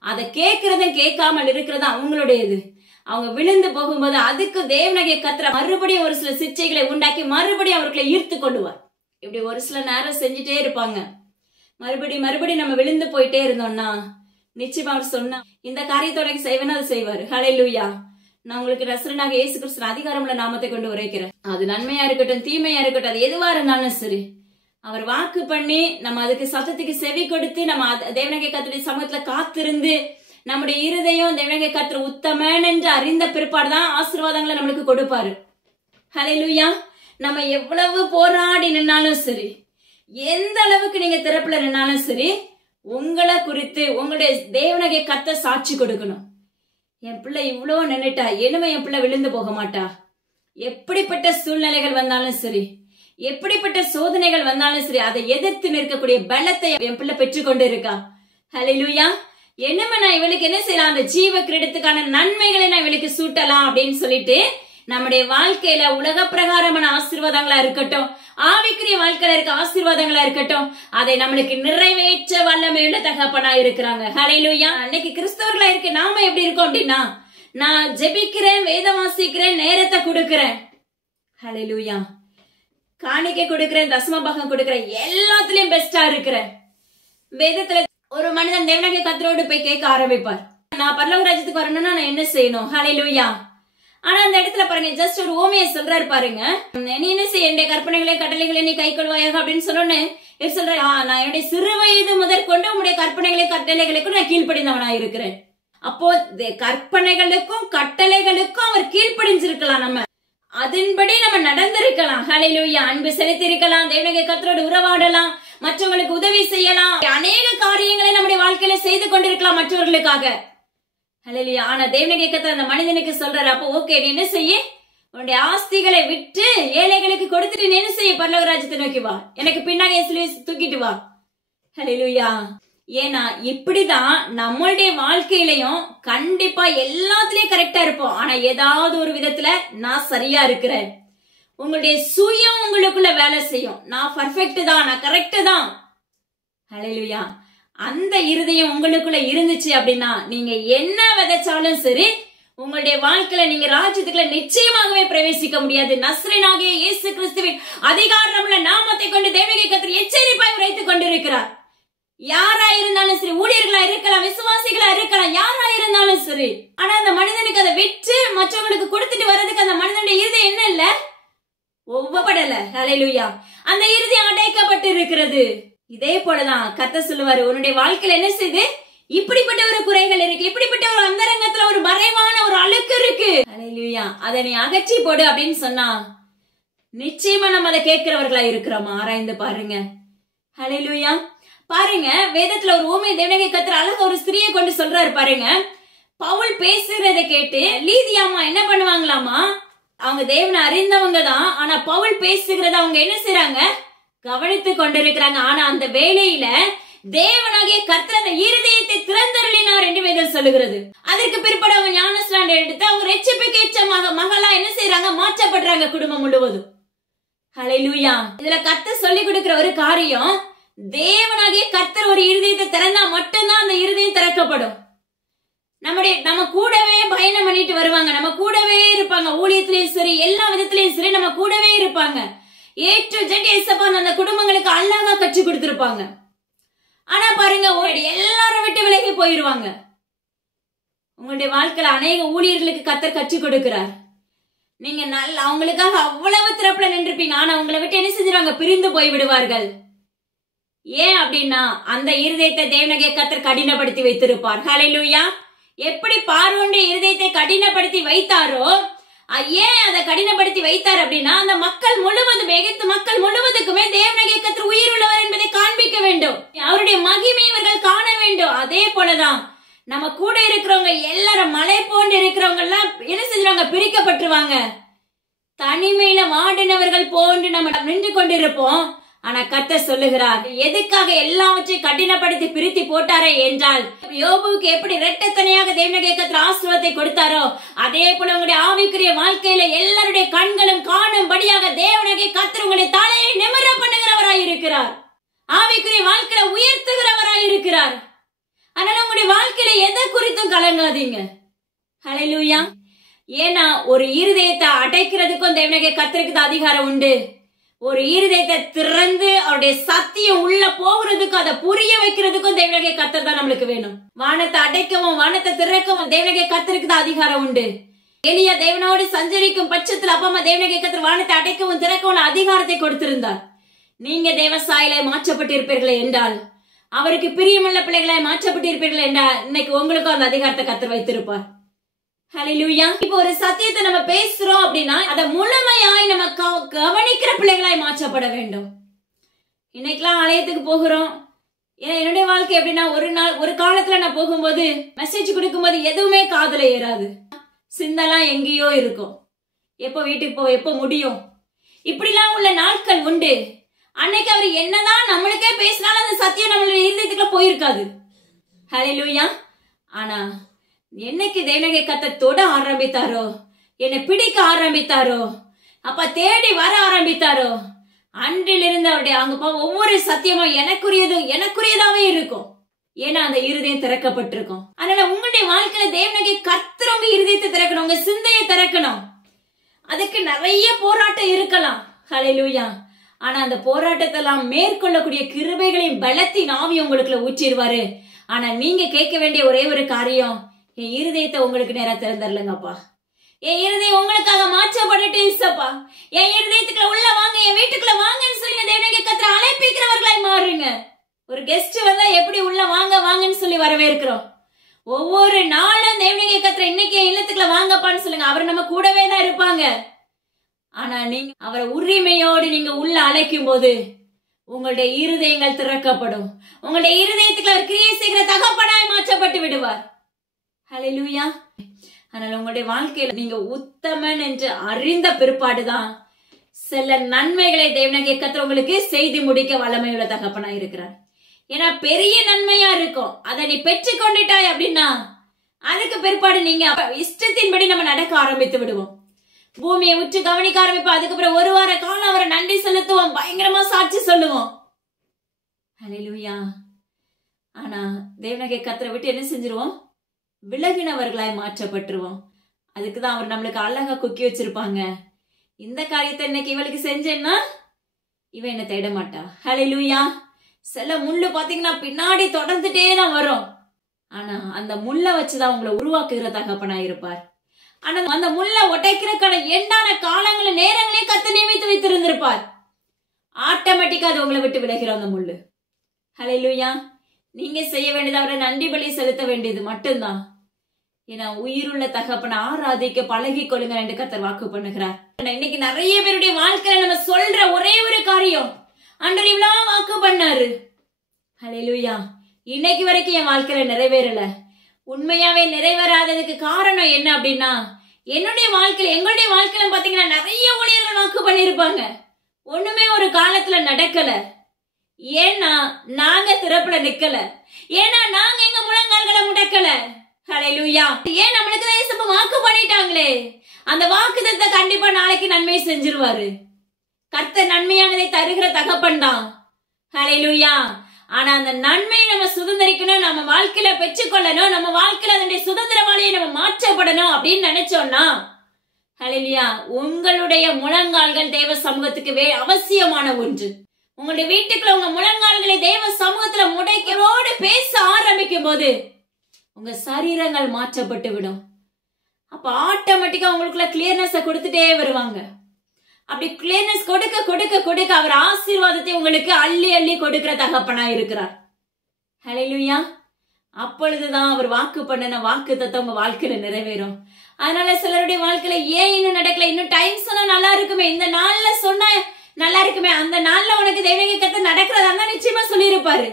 அதை கேட்கறதும் கேட்காமல் இருக்கிறது அவங்களுடையது. அவங்க விழுந்து போகும்போது அதுக்கு தேவனாகிய கர்த்தர் மறுபடியும் ஒரு சில சிச்சைகளை உண்டாக்கி மறுபடியும் அவர்களை ஈர்த்து கொள்ளுவார். இப்படி ஒரு சில நேரம் செஞ்சுட்டே இருப்பாங்க. மறுபடியும் நம்ம விழுந்து போயிட்டே இருந்தோம்னா நிச்சயமா அவர் சொன்னா இந்த காரியத்தோட செய்வேன்னு அதை செய்வாரு. ஹல்லேலூயா. நான் உங்களுக்கு ரசரனாக இயேசு கிறிஸ்து அதிகாரமுள்ள நாமத்தை கொண்டு உரைக்கிறேன். அது நன்மையா இருக்கட்டும் தீமையா இருக்கட்டும், அது எதுவா இருந்தாலும் சரி, அவர் வாக்கு பண்ணி நம்ம அதுக்கு சத்தத்துக்கு செவி கொடுத்து நம்ம தேவனாகிய கர்த்தருடைய சமூகத்துல காத்திருந்து நம்முடைய இருதயம் தேவனாகிய கர்த்தர் உத்தமன் என்று அறிந்த பிற்பாடுதான் ஆசீர்வாதங்களை நம்மளுக்கு கொடுப்பாரு. ஹல்லேலூயா. நம்ம எவ்வளவு போராடி நின்னாலும் சரி, எந்த அளவுக்கு நீங்க திறப்புல நின்னாலும் சரி, உங்களை குறித்து உங்களுடைய தேவனாகிய கர்த்தர் சாட்சி கொடுக்கணும். என் பிள்ளை இவ்வளவு நின்னுட்டா, இனிமே என் பிள்ளை விழுந்து போக மாட்டா. எப்படிப்பட்ட சூழ்நிலைகள் வந்தாலும் சரி, எப்படிப்பட்ட சோதனைகள் வந்தாலும் சரி, அதை எதிர்த்து நிற்கக்கூடிய பலத்தை என் பிள்ளை பெற்றுக்கொண்டு இருக்கா. ஹல்லேலூயா. என்னமே நான் இவளுக்கு என்ன செய்யலாம், அந்த ஜீவ கிரீடத்துக்கான நன்மைகளை நான் இவளுக்கு சூட்டலாம் அப்படின்னு சொல்லிட்டு நம்முடைய வாழ்க்கையில உலக பிரகாரமான ஆசீர்வாதங்களா இருக்கட்டும், ஆவிக்குரிய வாழ்க்கையில இருக்க ஆசீர்வாதங்களா இருக்கட்டும், அதை நம்மளுக்கு நிறைவேற்ற வல்லமையுள்ள தகப்பனா இருக்கிறாங்க. ஹல்லேலூயா. அன்னைக்கு கிறிஸ்தவர்களா இருக்கு நாம எப்படி இருக்கோம் அப்படின்னா, நான் ஜெபிக்கிறேன், வேதம் வாசிக்கிறேன், நேரத்தை கொடுக்கிறேன், ஹல்லேலூயா, காணிக்கை கொடுக்கிறேன், தசம பாகம் கொடுக்கிறேன், எல்லாத்துலயும் பெஸ்டா இருக்கிறேன். வேதத்துல ஒரு மனிதன் தேவனாகிய கர்த்தரோடு போய் கேட்க ஆரம்பிப்பார், நான் பரலோக ராஜ்யத்துக்கு வரணும்னா நான் என்ன செய்யணும். ஹல்லேலூயா. ஆனா அந்த இடத்துல பாருங்க, ஜஸ்ட் ஒரு ஓமையை சொல்றாரு பாருங்க. நீ என்ன செய்ய, என்னுடைய கற்பனைகளை கட்டளைகளை நீ கை கொள்வாயாக அப்படின்னு சொன்னோன்னு சொல்ற, நான் என்னுடைய சிறு வயது முதற்கொண்டு உங்களுடைய கற்பனைகளை கட்டளைகளுக்கும் நான் கீழ்ப்படிந்தவனா இருக்கிறேன். அப்போ கற்பனைகளுக்கும் கட்டளைகளுக்கும் அவர் கீழ்ப்படிஞ்சிருக்கலாம், நம்ம அதன்படி நம்ம நடந்திருக்கலாம். ஹல்லேலூயா. அன்பு செலுத்திருக்கலாம், தேவனாகிய கர்த்தரோடு உறவாடலாம், மற்றவங்களுக்கு உதவி செய்யலாம், அநேக காரியங்களை நம்முடைய வாழ்க்கையில செய்து கொண்டிருக்கலாம் மற்றவர்களுக்காக. ஹல்லேலூயா. ஆனா தேவனாகிய கர்த்தர் அந்த மனிதனுக்கு சொல்றாரு, அப்போ ஓகே, நீ என்ன செய்ய, உன்னுடைய ஆஸ்திகளை விட்டு ஏழைகளுக்கு கொடுத்துட்டு நீ என்ன செய்ய, பரலோக ராஜ்யத்தை நோக்கி வா, எனக்கு பின்னாடி தூக்கிட்டு வா. ஹல்லேலூயா. ஏன்னா இப்படிதான் நம்மளுடைய வாழ்க்கையிலையும் கண்டிப்பா எல்லாத்துலயும் கரெக்டா இருப்போம். ஆனா ஏதாவது ஒரு விதத்துல நான் சரியா இருக்கிறேன், உங்களுடைய சுயம் உங்களுக்குள்ள வேலை செய்யும், நான் பர்ஃபெக்ட் தான், நான் கரெக்ட் தான். ஹல்லேலூயா. அந்த இருதயம் உங்களுக்குள்ள இருந்துச்சு அப்படின்னா நீங்க என்ன விதைச்சாலும் சரி, உங்களுடைய வாழ்க்கையில நீங்க ராஜ்யத்துக்குள்ள நிச்சயமாகவே பிரவேசிக்க முடியாது. நஸ்ரேனாகிய இயேசு கிறிஸ்துவின் அதிகாரமுள்ள நாமத்தை கொண்டு தேவனாகிய கர்த்தர் எச்சரிப்பாய் உரைத்துக் கொண்டிருக்கிறார். யாரா இருந்தாலும் சரி, ஊழியர்களா இருக்கலாம், விசுவாசிகளா இருக்கலாம், யாரா இருந்தாலும் சரி. ஆனா அந்த மனிதனுக்கு அதை விற்று மற்றவங்களுக்கு கொடுத்துட்டு வர்றதுக்கு அந்த மனிதனுடைய இருதயம் என்ன இல்ல, ஒவ்வப்படல. ஹல்லேலூயா. அந்த இருதயம் அடைக்கப்பட்டு இருக்கிறது. இதே போலதான் கர்த்தர் சொல்லுவாரு, உன்னுடைய வாழ்க்கையில என்ன செய்து இப்படிப்பட்ட ஒரு குறைகள் இருக்கு, இப்படிப்பட்ட ஒரு அந்தரங்கத்துல ஒரு மறைவான ஒரு அழுக்கு இருக்கு. ஹல்லேலூயா. அதை நீ அகற்றி போடு அப்படின்னு சொன்னா நிச்சயமா நம்ம அதை கேட்கிறவர்களா இருக்கிறோமா? ஆராய்ந்து பாருங்க. ஹல்லேலூயா. பாருங்க, வேதத்துல ஒரு ஊமை தேவனாகிய கர்த்தர் அழகா ஒரு ஸ்திரியை கொண்டு சொல்றாரு பாருங்க. பவுல் பேசுறத கேட்டு லீதியாமா என்ன பண்ணுவாங்களாமா, அவங்க தேவனை அறிந்தவங்க தான், ஆனா பவுல் பேசுகிறத அவங்க என்ன செய்றாங்க, கவனித்து கொண்டிருக்கிறாங்க. ஆனா அந்த வேளையில தேவனாகிய கர்த்தர் அந்த இருதயத்தை திறந்தருளினார் என்று வேதம் சொல்லுகிறது. அதற்கு பிற்பாடு அவங்க ஞானஸ்நானம் எடுத்து அவங்க ரட்சிப்புக்கு ஏற்ற மகளா என்ன செய்யறாங்க, மாற்றப்படுறாங்க குடும்பம் முழுவதும். ஹல்லேலூயா. இதுல கர்த்தர் சொல்லி கொடுக்கிற ஒரு காரியம், தேவனாகிய கர்த்தர் ஒரு இருதயத்தை திறந்தா மட்டும்தான் அந்த இருதயம் திறக்கப்படும். நம்ம கூடவே பயணம் பண்ணிட்டு வருவாங்க, நம்ம கூடவே இருப்பாங்க, ஊழியத்திலயும் சரி எல்லா விதத்திலயும் சரி நம்ம கூடவே இருப்பாங்க. A to Z ஏசப்பா அந்த குடும்பங்களுக்கு அழகா கற்றுக் கொடுத்திருப்பாங்க. ஆனா பாருங்க, எல்லாரும் விட்டு விலகி போயிருவாங்க. உங்களுடைய வாழ்க்கையில அநேக ஊழியர்களுக்கு கர்த்தர் கற்றுக் கொடுக்கிறார். நீங்க அவங்களுக்காக அவ்வளவு திறப்புல நின்றுப்பீங்க, ஆனா உங்களை விட்டு என்ன செஞ்சிருவாங்க, பிரிந்து போய் விடுவார்கள். ஏன் அப்படின்னா அந்த இருதயத்தை தேவனாகிய கர்த்தர் கடினப்படுத்தி வைத்திருப்பார். ஹல்லேலூயா. எப்படி பார்வோனுடைய இருதயத்தை கடினப்படுத்தி வைத்தாரோ, ஏன் அதை கடினப்படுத்தி வைத்தார் அப்படின்னா அந்த மக்கள் முழுவதும், எகிப்து மக்கள் முழுவதுக்குமே தேவனாகிய கர்த்தர் உயிர் உள்ளவர் என்பதை காண்பிக்க வேண்டும், அவருடைய மகிமை இவர்கள் காண வேண்டும். அதே போலதான் நம்ம கூட இருக்கிறவங்க எல்லாரும் மலை போன்று இருக்கிறவங்க எல்லாம் என்ன செஞ்சாங்க, பிரிக்கப்பட்டுருவாங்க. தனிமையில வாடினவர்கள் போன்று நம்ம நின்று கொண்டிருப்போம். ஆனா கர்த்தர் சொல்லுகிறார், எதுக்காக எல்லாவற்றையும் கடினப்படுத்தி பிரித்து போட்டாரே என்றால், யோபுவுக்கு எப்படி இரட்டத்தனையாக தேவனாகிய கர்த்தர் ஆசீர்வாதத்தை கொடுத்தாரோ, அதே போல உங்களுடைய ஆவிக்குரிய வாழ்க்கையில எல்லாருடைய கண்களும் காணும்படியாக தேவனாகிய கர்த்தர் உங்களுடைய தலையை நிமிர பண்ணுகிறவராய் இருக்கிறார், ஆவிக்குரிய வாழ்க்கையில உயர்த்துகிறவராய் இருக்கிறார். அதனால உங்களுடைய வாழ்க்கையில எதை குறித்தும் கலங்காதீங்க. ஹல்லேலூயா. ஏன்னா ஒரு இருதயத்தை அடைக்கிறதுக்கும் தேவனாகிய கர்த்தருக்கு அதிகாரம் உண்டு. ஒரு இருதயத்தை திறந்து அவருடைய சத்தியம் உள்ள போகிறதுக்கும் அதை புரிய வைக்கிறதுக்கும் தேவனாகிய கர்த்தர் தான் நம்மளுக்கு வேணும். வானத்தை அடைக்கவும் வானத்தை திறக்கவும் தேவனாகிய கர்த்தருக்கு தான் அதிகாரம் உண்டு. எலியா தேவனோடு சஞ்சரிக்கும் பட்சத்தில் அப்பா அம்மா தேவனாகிய கர்த்தர் வானத்தை அடைக்கவும் திறக்கவும் அதிகாரத்தை கொடுத்திருந்தார். நீங்க தேவசாயில மாற்றப்பட்டிருப்பீர்கள் என்றால், அவருக்கு பிரியமுள்ள பிள்ளைகளை மாற்றப்பட்டிருப்பீர்கள் என்றால், இன்னைக்கு உங்களுக்கும் அந்த அதிகாரத்தை கர்த்தர் வைத்திருப்பார். ஹல்லேலூயா. இப்போ ஒரு சத்தியத்தை நம்ம பேசுறோம் அப்படின்னா அதை முழுமையாய் நம்ம கவனிக்கிற பிள்ளைகளாய் மாற்றப்பட வேண்டும். இன்னைக்கெல்லாம் ஆலயத்துக்கு போகிறோம். ஏன்னா என்னுடைய வாழ்க்கை எப்படின்னா, ஒரு காலத்துல நான் போகும்போது மெசேஜ் கொடுக்கும்போது எதுவுமே காதுல ஏறாது, சிந்தெல்லாம் எங்கேயோ இருக்கும், எப்போ வீட்டுக்கு போ, எப்போ முடியும், இப்படிலாம் உள்ள நாட்கள் உண்டு. அன்னைக்கு அவர் என்னதான் நம்மளுக்கே பேசினாலும் அந்த சத்தியம் நம்மளுடைய இருதயத்துக்குள்ள போயிருக்காது. ஹல்லேலூயா. ஆனா என்னைக்கு தேவனாகிய கர்த்தர் தொட ஆரம்பித்தாரோ, என்னை பிடிக்க ஆரம்பித்தாரோ, அப்ப தேடி வர ஆரம்பித்தாரோ, அன்றிலிருந்து அவருடைய அங்க ஒவ்வொரு சத்தியமும் எனக்குரியதாவே இருக்கும். ஏன்னா அந்த இருதயம் திறக்கப்பட்டிருக்கும். அதனால உங்களுடைய வாழ்க்கையில தேவனாகிய கர்த்தர் உங்க இருதயத்தை திறக்கணும், உங்க சிந்தையை திறக்கணும். அதுக்கு நிறைய போராட்டம் இருக்கலாம். ஹல்லேலூயா. ஆனா அந்த போராட்டத்தை எல்லாம் மேற்கொள்ளக்கூடிய கிருபைகளையும் பலத்தின் ஆவி உங்களுக்குள்ள ஊற்றிடுவாரு. ஆனா நீங்க கேட்க வேண்டிய ஒரே ஒரு காரியம், என் இருதயத்தை உங்களுக்கு நேரா திறந்துடலங்கப்பா, என் இருதயம் உங்களுக்காக மாற்றப்பட்டுட்டு இசப்பா, என் இருதயத்துக்குள்ள உள்ள வாங்க, என் வீட்டுக்குள்ள வாங்கன்னு சொல்லி தேவனாகிய கர்த்தர் அழைப்பிக்கிறவர்களாய் மாறுங்க. ஒரு கெஸ்ட் வந்தா எப்படி உள்ள வாங்க வாங்கன்னு சொல்லி வரவேற்கிறோம், ஒவ்வொரு நாளும் தேவனாகிய கர்த்தர் இன்னைக்கு என் இல்லத்துக்குள்ள வாங்கப்பான்னு சொல்லுங்க. அவர் நம்ம கூடவே தான் இருப்பாங்க. ஆனா நீங்க அவரை உரிமையோடு நீங்க உள்ள அழைக்கும் போது உங்களுடைய இருதயங்கள் திறக்கப்படும். உங்களுடைய இருதயத்துக்குள்ள அவர் கிரியை செய்கிற தகப்பனாய் மாற்றப்பட்டு விடுவார். ஹல்லேலூயா. அதனால உங்களுடைய வாழ்க்கையில நீங்க உத்தமன் என்று அறிந்த பிற்பாடுதான் சில நன்மைகளை தேவனாகிய கர்த்தர் உங்களுக்கு செய்து முடிக்க வல்லமையுள்ள தகப்பனா இருக்கிறார். ஏன்னா பெரிய நன்மையா இருக்கும், அதை நீ பெற்று கொண்டுட்டாய் அப்படின்னா அதுக்கு பிற்பாடு நீங்க இஷ்டத்தின்படி நம்ம நடக்க ஆரம்பித்து விடுவோம். பூமியை உற்று கவனிக்க ஆரம்பிப்போம். அதுக்கப்புறம் ஒரு வார காலம் அவரை நன்றி செலுத்துவோம், பயங்கரமா சாட்சி சொல்லுவோம். ஹல்லேலூயா. ஆனா தேவனாகிய கர்த்தரை விட்டு என்ன செஞ்சிருவோம், விலகினவர்களாய் மாற்றப்பட்டுருவோம். அதுக்குதான் அவர் நம்மளுக்கு அழகா குக்கி வச்சிருப்பாங்க. இந்த காரியத்தை இன்னைக்கு இவளுக்கு செஞ்சேன்னா இவ என்ன தேட மாட்டா. ஹல்லேலூயா. சில முள்ளு பாத்தீங்கன்னா பின்னாடி தொடர்ந்துட்டே தான் வரும். ஆனா அந்த முள்ள வச்சுதான் உங்களை உருவாக்குகிற தகப்பனா இருப்பார். ஆனா அந்த முள்ள உடைக்கிறக்கான எண்டான காலங்கள நேரங்களே கர்த்தர் நியமித்து வைத்திருந்திருப்பார். ஆட்டோமேட்டிக்கா அது உங்களை விட்டு விலகிற அந்த முள்ளு. ஹல்லேலூயா. நீங்க செய்ய வேண்டியது அவரை நன்றி பலி செலுத்த வேண்டியது மட்டும்தான். ஏன்னா உயிருள்ள தகப்பனை ஆராதிக்க பழகி கொள்ளுங்க என்று கர்த்தர் வாக்கு பண்ணுகிறார். இன்னைக்கு நிறைய பேருடைய வாழ்க்கையில நம்ம சொல்ற ஒரே ஒரு காரியம், ஆண்டவர் இவ்வளவு வாக்கு பண்ணாரு, ஹல்லேலூயா, இன்னைக்கு வரைக்கும் என் வாழ்க்கையில நிறைவேறல. உண்மையாவே நிறைவேறாததுக்கு காரணம் என்ன அப்படின்னா, என்னுடைய வாழ்க்கையில எங்களுடைய வாழ்க்கையில பாத்தீங்கன்னா நிறைய ஊழியர்கள் வாக்கு பண்ணிருப்பாங்க, ஒண்ணுமே ஒரு காலத்துல நடக்கல. ஏன்னா நாங்க திறப்புல நிக்கல, ஏன்னா நாங்க எங்க முழங்கால்களை முடக்கல. ஹல்லேலூயா. ஏன் நம்மளுக்கு தான் இயேசு வாக்கு பண்ணிட்டாங்களே, அந்த வாக்குத்தத்தை கண்டிப்பா நாளைக்கு நன்மை செஞ்சிருவாரு. கர்த்தர் நன்மையானதை தருகிற தகப்பன் தான். ஹல்லேலூயா. ஆனா அந்த நன்மையை நம்ம சுதந்திரிக்கணும், நம்ம வாழ்க்கையில பெற்றுக்கொள்ளணும், நம்ம வாழ்க்கையில அதனுடைய சுதந்திரவாளியை நம்ம மாற்றப்படணும் அப்படின்னு நினைச்சோம்னா, ஹல்லேலூயா, உங்களுடைய முழங்கால்கள் தேவ சமூகத்துக்கு அவசியமான ஒன்று. உங்களுடைய வீட்டுக்குள்ள உங்க முழங்கால்களை தேவ சமூகத்துல முடைக்கிறோடு பேச ஆரம்பிக்கும் போது உங்க சரீரங்கள் மாற்றப்பட்டு விடும். அப்ப ஆட்டோமேட்டிக்கா உங்களுக்குள்ள கிளியர்னஸ் கொடுத்துட்டே வருவாங்க. அப்படி கிளியர்னஸ் கொடுக்க கொடுக்க கொடுக்க அவர் ஆசீர்வாதத்தை உங்களுக்கு அள்ளி அள்ளி கொடுக்கிற தகப்பனா இருக்கிறார். ஹல்லேலூயா. அப்பொழுதுதான் அவர் வாக்கு பண்ணின வாக்கு தத்தம் உங்க வாழ்க்கையில நிறைவேறும். அதனால சிலருடைய வாழ்க்கையில ஏன் இன்னும் நடக்கல, இன்னும் டைம் சொன்னா நல்லா இருக்குமே, இந்த நாள்ல சொன்னா நல்லா இருக்குமே, அந்த நாள்ல உனக்கு தெய்வீக கர்த்தர் நடக்கிறதா நிச்சயமா சொல்லியிருப்பாரு.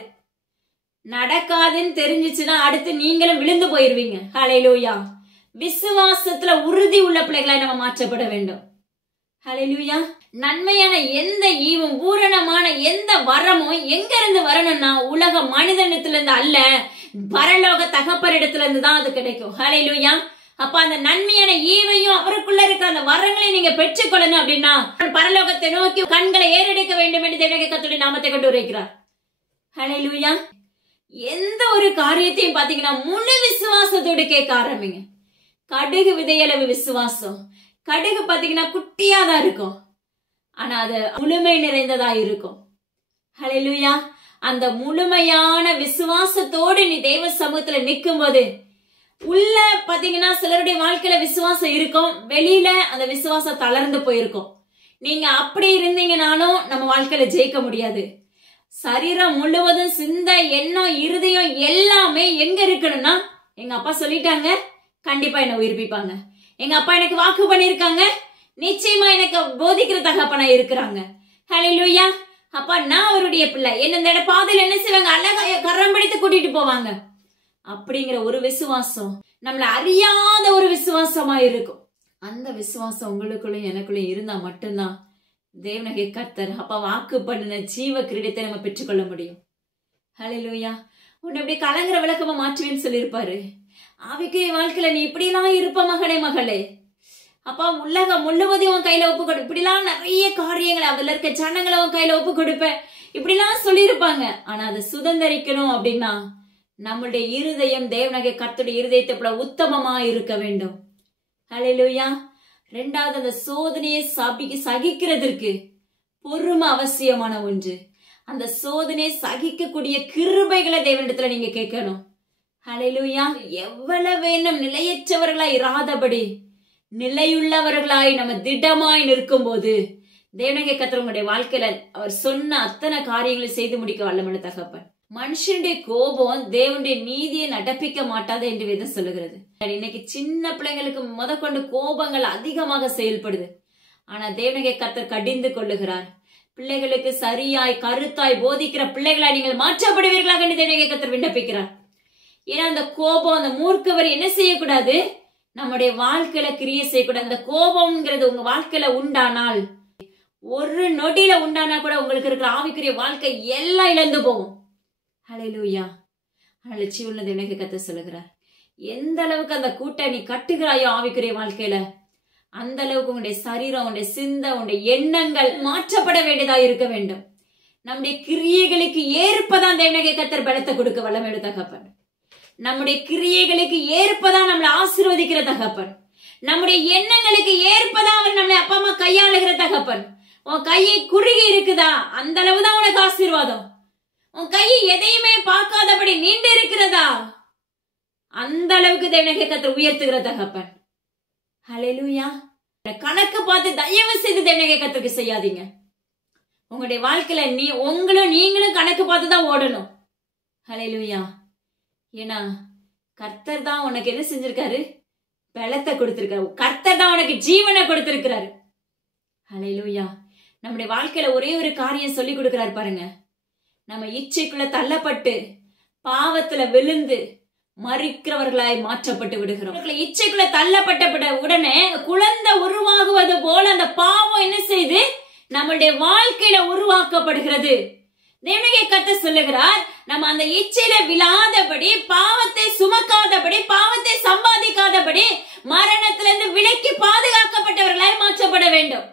நடக்காதுன்னு தெரிஞ்சிச்சுன்னா அடுத்து நீங்களும் விழுந்து போயிருவீங்க. ஹல்லேலூயா. விசுவாசத்துல உறுதி உள்ள பிள்ளைகளை நம்ம மாற்றப்பட வேண்டும். ஹல்லேலூயா. நன்மையான எந்த ஈவும் பூரணமான எந்த வரமும் எங்க இருந்து வரணும்னா உலக மனிதனிடத்துல இருந்து அல்ல, பரலோக தகப்பரிடத்துல இருந்து தான் அது கிடைக்கும். ஹல்லேலூயா. அப்ப அந்த நன்மையான ஈவையும் அவருக்குள்ள இருக்கிற அந்த வரங்களை நீங்க பெற்றுக்கொள்ளணும் அப்படின்னா பரலோகத்தை நோக்கி கண்களை ஏறெடுக்க வேண்டும் என்று தேவனுடைய கர்த்தருடைய நாமத்தை கொண்டு உரைக்கிறார். ஹல்லேலூயா. எந்த ஒரு காரியத்தையும் பாத்தீங்கன்னா முழு விசுவாசத்தோடு கேட்க ஆரம்பிங்க. கடுகு விதையளவு விசுவாசம், கடுகு பாத்தீங்கன்னா குட்டியாதான் இருக்கும், ஆனா அது முழுமை நிறைந்ததா இருக்கும். ஹல்லேலூயா. அந்த முழுமையான விசுவாசத்தோடு நீ தேவ சமூகத்துல நிக்கும் போது உள்ள பாத்தீங்கன்னா சிலருடைய வாழ்க்கையில விசுவாசம் இருக்கும், வெளியில அந்த விசுவாசம் தளர்ந்து போயிருக்கும். நீங்க அப்படி இருந்தீங்கனாலும் நம்ம வாழ்க்கையில ஜெயிக்க முடியாது. சரீரம் முழுவதும் சிந்தை எண்ணம் இருதயம் எல்லாமே எங்க இருக்கணும்னா, எங்க அப்பா சொல்லிட்டாங்க கண்டிப்பா என்ன உயிர்ப்பிப்பாங்க, எங்க அப்பா எனக்கு வாக்கு பண்ணிருக்காங்க நிச்சயமா எனக்கு போதிக்கிற தகப்பனா இருக்கிறாங்க. ஹல்லேலூயா. அப்பா நான் அவருடைய பிள்ளை, என்ன இந்த பாதையில என்ன செய்வாங்க, அழகா கரம் பிடித்து கூட்டிட்டு போவாங்க. அப்படிங்கிற ஒரு விசுவாசம் நம்மள அறியாத ஒரு விசுவாசமா இருக்கும். அந்த விசுவாசம் உங்களுக்குள்ள எனக்குள்ள இருந்தா மட்டும்தான் தேவனுடைய கர்த்தர் அப்பா வாக்கு பண்ணின ஜீவ கிரீடத்தை நம்ம பெற்றுக்கொள்ள முடியும். ஹல்லேலூயா. உன்னை இப்படி கலங்குற விளக்கமா மாற்றுவேன்னு சொல்லியிருப்பாரு. ஆவிக்கு வாழ்க்கையில நீ இப்படி எல்லாம் இருப்ப மகனே மகளே, அப்பா உலகம் முழுவதையும் உன் கையில ஒப்பு கொடு, இப்படி எல்லாம் நிறைய காரியங்களை அதுல இருக்க ஜனங்களை உன் கையில ஒப்பு கொடுப்பேன் இப்படி எல்லாம் சொல்லியிருப்பாங்க. ஆனா அதை சுதந்திரிக்கணும் அப்படின்னா நம்மளுடைய இருதயம் தேவனுடைய கர்த்தருடைய இருதயத்தை போல உத்தமமா இருக்க வேண்டும். ஹல்லேலூயா. ரெண்டாவது, அந்த சோதனையை சகிக்கிறதற்கு பொறுமை அவசியமான ஒன்று. அந்த சோதனையை சகிக்கக்கூடிய கிருபைகளை தேவனிடத்துல நீங்க கேட்கணும். ஹல்லேலூயா. எவ்வளவு வேணும் நிலையற்றவர்களாய் இராதபடி நிலையுள்ளவர்களாய் நம்ம திடமாய் நிற்கும் போது தேவனுடைய கர்த்தர் உங்களுடைய வாழ்க்கையில அவர் சொன்ன அத்தனை காரியங்களை செய்து முடிக்க வல்லமையுள்ள தகப்பன். மனுஷனுடைய கோபம் தேவனுடைய நீதியை நடப்பிக்க மாட்டாது என்று வேதம் சொல்லுகிறது. இன்னைக்கு சின்ன பிள்ளைங்களுக்கு முதற்கொண்டு கோபங்கள் அதிகமாக செயல்படுது. ஆனா தேவனுடைய கர்த்தர் கடிந்து கொள்ளுகிறார். பிள்ளைகளுக்கு சரியாய் கருத்தாய் போதிக்கிற பிள்ளைகளாய் நீங்கள் மாற்றப்படுவீர்களாக என்று தேவனுடைய கர்த்தர் விண்ணப்பிக்கிறார். ஏன்னா அந்த கோபம், அந்த மூர்க்கவர் என்ன செய்யக்கூடாது, நம்முடைய வாழ்க்கையில கிரியை செய்யக்கூடாது. அந்த கோபம்ங்கிறது உங்க வாழ்க்கையில உண்டானால், ஒரு நொடியில உண்டானா கூட உங்களுக்கு இருக்கிற ஆவிக்குரிய வாழ்க்கை எல்லாம் இழந்து போகும். ஹல்லேலூயா. லட்சியம் தேவனுடைய கர்த்தர் சொல்லுகிறார், எந்த அளவுக்கு அந்த கூட்டணி கட்டுகிறாயோ ஆவிக்குரிய வாழ்க்கையில, அந்த அளவுக்கு உங்களுடைய சரீரம், உங்களுடைய சிந்தை, உங்களுடைய எண்ணங்கள் மாற்றப்பட வேண்டியதா இருக்க வேண்டும். நம்முடைய கிரியைகளுக்கு ஏற்பதான் தேவனுடைய கர்த்தர் பலத்தை கொடுக்க வல்லமையுள்ள தகப்பன். நம்முடைய கிரியைகளுக்கு ஏற்பதான் நம்மளை ஆசீர்வதிக்கிற தகப்பன். நம்முடைய எண்ணங்களுக்கு ஏற்பதான் அவர் நம்மளை அப்பா அம்மா கையாளுகிற தகப்பன். உன் கையை குறுகி இருக்குதா, அந்த அளவுதான் உனக்கு ஆசீர்வாதம். உன் கை எதையுமே பார்க்காதபடி நீண்டு இருக்கிறதா? அந்த அளவுக்கு தேவனாகிய கர்த்தர் உயர்த்துகிற தகப்பன். ஹல்லேலூயா. கணக்கு பார்த்து தயவு செய்து தேவனாகிய கர்த்தருக்கு செய்யாதீங்க. உங்களுடைய வாழ்க்கையில நீங்களும் கணக்கு பார்த்து தான் ஓடணும். ஹல்லேலூயா. ஏன்னா கர்த்தர் தான் உனக்கு என்ன செஞ்சிருக்காரு? பலத்தை கொடுத்திருக்காரு. கர்த்தர் தான் உனக்கு ஜீவனை கொடுத்திருக்கிறாரு. ஹல்லேலூயா. நம்முடைய வாழ்க்கையில ஒரே ஒரு காரியம் சொல்லி கொடுக்கிறார் பாருங்க. நம்ம இச்சைக்குள்ள தள்ளப்பட்டு பாவத்துல விழுந்து மறிக்கிறவர்களாய் மாற்றப்பட்டு விடுகிறோம். இச்சைக்குள்ள தள்ளப்பட்ட உடனே குழந்தை உருவாகுவது போல அந்த பாவம் என்ன செய்து நம்மளுடைய வாழ்க்கையில உருவாக்கப்படுகிறது. தேவனாகிய கர்த்தர் சொல்லுகிறார், நம்ம அந்த இச்சையில விழாதபடி, பாவத்தை சுமக்காதபடி, பாவத்தை சம்பாதிக்காதபடி மரணத்திலிருந்து விலக்கி பாதுகாக்கப்பட்டவர்களாய் மாற்றப்பட வேண்டும்.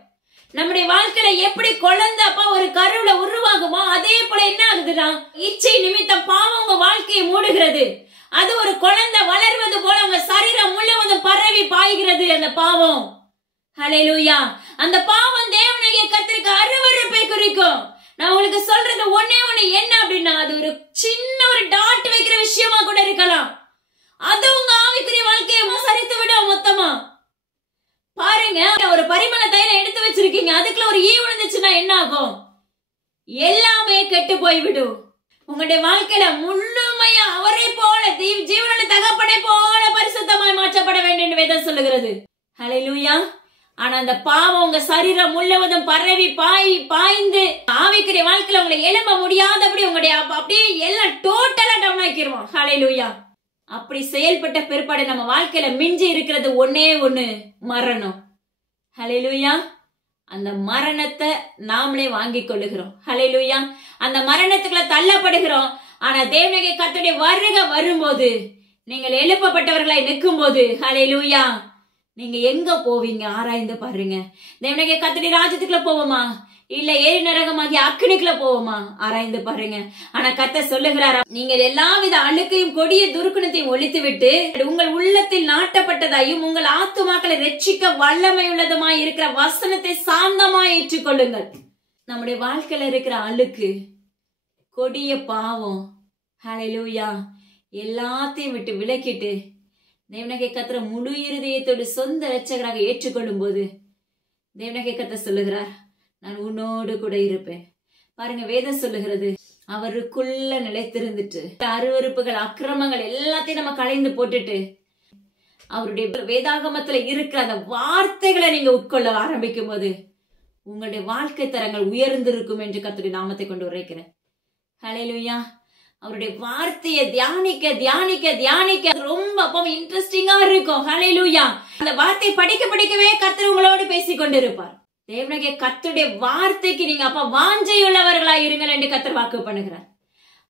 நம்முடைய வாழ்க்கையில எப்படி குழந்தை அப்பா ஒரு கருவுல உருவாகுமோ அதே போல என்ன ஆகுதுன்னா, இச்சை நிமித்தம் பாவம் உங்க வாழ்க்கையை மூடுகிறது. அது ஒரு குழந்தை வளர்வது போல உங்க சரீரம் முழுவதும் பரவி பாய்கிறது அந்த பாவம். ஹல்லேலூயா. அந்த பாவம் தேவனாகிய கர்த்தருக்கு அருவருப்பை குறிக்கும். நான் உங்களுக்கு சொல்றது ஒண்ணே ஒண்ணு என்ன அப்படின்னா, அது ஒரு சின்ன ஒரு டாட் வைக்கிற விஷயமா கூட இருக்கலாம். அது உங்க ஆவிக்குரிய வாழ்க்கையை சரித்து விடும் மொத்தமா. பாருங்க, ஒரு பரிமள தைலம் எடுத்து வச்சிருக்கீங்க, அதுக்குள்ள ஒரு ஈ விழுந்துச்சுன்னா என்ன ஆகும்? எல்லாமே கெட்டு போய்விடும். உங்களுடைய வாழ்க்கையில முழுமையா அவரை போல ஜீவனுள்ள தகப்பனை போல பரிசுத்தமாய் மாற்றப்பட வேண்டும் என்று வேதம் சொல்லுகிறது. ஹல்லேலூயா. ஆனா அந்த பாவம் உங்க சரீரம் முழுவதும் பரவி பாய்ந்து ஆவிக்குரிய வாழ்க்கையில உங்களை எழும்ப முடியாதபடி உங்களுடைய அப்படியே எல்லாம் டோட்டலா டவுன் ஆக்கிடுவோம். ஹல்லேலூயா. அப்படி செயல்பட்ட பிற்பாடு நம்ம வாழ்க்கையில மிஞ்சி இருக்கிறது ஒன்னே ஒண்ணு, மரணம். ஹல்லேலூயா. அந்த மரணத்தை நாமளே வாங்கி கொள்ளுகிறோம். ஹல்லேலூயா. அந்த மரணத்துக்குள்ள தள்ளப்படுகிறோம். ஆனா தேவனாகிய கர்த்தருடைய வருகை வரும்போது, நீங்கள் எழுப்பப்பட்டவர்களாய் நிற்கும் போது, ஹல்லேலூயா, நீங்க எங்க போவீங்க? ஆராய்ந்து பாருங்க. தேவனாகிய கர்த்தருடைய ராஜ்யத்துக்குள்ள போவோமா, இல்ல ஏரி நரகமாகிய அக்கினிக்குள்ள போவோமா? ஆராய்ந்து பாருங்க. ஆனா கர்த்தர் சொல்லுகிறாரா, நீங்கள் எல்லாவித அழுக்கையும் கொடிய துர்க்குணத்தையும் ஒழித்து விட்டு உங்கள் உள்ளத்தில் நாட்டப்பட்டதாயும் உங்கள் ஆத்துமாக்களை ரட்சிக்க வல்லமை உள்ளதுமாய் இருக்கிற வசனத்தை சாந்தமாய் ஏற்றுக்கொள்ளுங்கள். நம்முடைய வாழ்க்கையில இருக்கிற அழுக்கு, கொடிய பாவம், ஹல்லேலூயா, எல்லாத்தையும் விட்டு விலக்கிட்டு தேவனாகிய கர்த்தரை முழு இருதயத்தோடு சொந்த இரட்சகராக ஏற்றுக்கொள்ளும் போது தேவனாகிய கர்த்தர் சொல்லுகிறார், நான் உன்னோடு கூட இருப்பேன். பாருங்க, வேதம் சொல்லுகிறது, அவருக்குள்ள நிலைத்திருந்துட்டு அருவருப்புகள் அக்கிரமங்கள் எல்லாத்தையும் நம்ம களைந்து போட்டுட்டு அவருடைய வேதாகமத்துல இருக்கிற அந்த வார்த்தைகளை நீங்க உட்கொள்ள ஆரம்பிக்கும் போது உங்களுடைய வாழ்க்கை தரங்கள் உயர்ந்திருக்கும் என்று கர்த்தருடைய நாமத்தை கொண்டு உரைக்கிறேன். ஹல்லேலூயா. அவருடைய வார்த்தையை தியானிக்க தியானிக்க தியானிக்க ரொம்ப அப்போ இன்ட்ரெஸ்டிங்கா இருக்கும். ஹல்லேலூயா. அந்த வார்த்தை படிக்கவே கர்த்தர் உங்களோடு பேசிக் கொண்டிருப்பார். தேவனாகிய கர்த்தருடைய வார்த்தைக்கு நீங்க அப்பா வாஞ்சையுள்ளவர்களாய் இருங்கள் என்று கர்த்தர் வாக்கு பண்ணுகிறார்.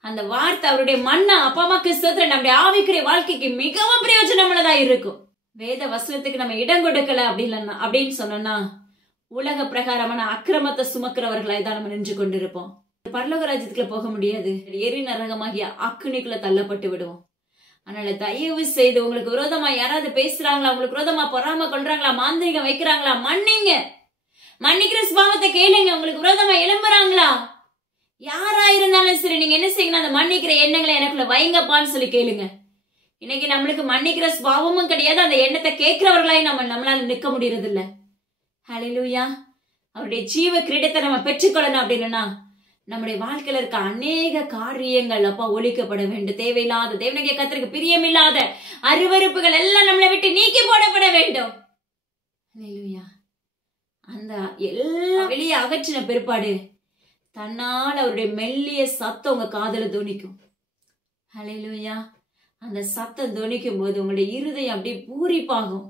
அந்த வார்த்தை அவருடைய மன்னா அப்பா அம்மாக்கு ஸ்தோத்திரம் நம்முடைய ஆவிக்குரிய வாழ்க்கைக்கு மிகவும் பிரயோஜனம் உள்ளதா இருக்கும். வேத வசனத்துக்கு நம்ம இடம் கொடுக்கல அப்படின்னு சொன்னா உலக பிரகாரமான அக்கிரமத்தை சுமக்கிறவர்களாய் தான் நம்ம நின்று கொண்டிருப்போம். பரலோக ராஜ்யத்துக்குள்ள போக முடியாது. எரி நரகமாகிய அக்கினிக்குள்ள தள்ளப்பட்டு விடுவோம். அதனால தயவு செய்து உங்களுக்கு விரோதமா யாராவது பேசுறாங்களா, உங்களுக்கு விரோதமா பொறாம கொள்றாங்களா, மாந்திரிகம் வைக்கிறாங்களா, மன்னிக்கிற சுபாவத்தை கேளுங்க. உங்களுக்கு விரோதமா எழும்புறாங்களா, யாரா இருந்தாலும் சரி, நீங்க என்ன செய்யணும், அந்த மன்னிக்கிற எண்ணங்களை எனக்குள்ள வைங்கப்பான்னு சொல்லி கேளுங்க. இன்னைக்கு நம்மளுக்கு மன்னிக்கிற சுபாவமும் கிடையாது, அந்த எண்ணத்தை கேட்கிறவர்களாய் நம்மளால நிக்க முடியறது இல்ல. ஹல்லேலூயா. அவருடைய ஜீவ கிரீடத்தை நம்ம பெற்றுக்கொள்ளணும் அப்படின்னா நம்முடைய வாழ்க்கையில இருக்க அநேக காரியங்கள் அப்பா ஒழிக்கப்பட வேண்டும். தேவையில்லாத தேவனாகிய கர்த்தருக்கு பிரியமில்லாத அருவருப்புகள் எல்லாம் நம்மளை விட்டு நீக்கி போடப்பட வேண்டும். ஹல்லேலூயா. அந்த எல்லாம் வெளியே அகற்றின பிற்பாடு தன்னால் அவருடைய மெல்லிய சத்தம் உங்க காதுல துணிக்கும். ஹல்லேலூயா. அந்த சத்தம் துணிக்கும் போது உங்களுடைய இருதயம் அப்படியே பூரிப்பாகும்.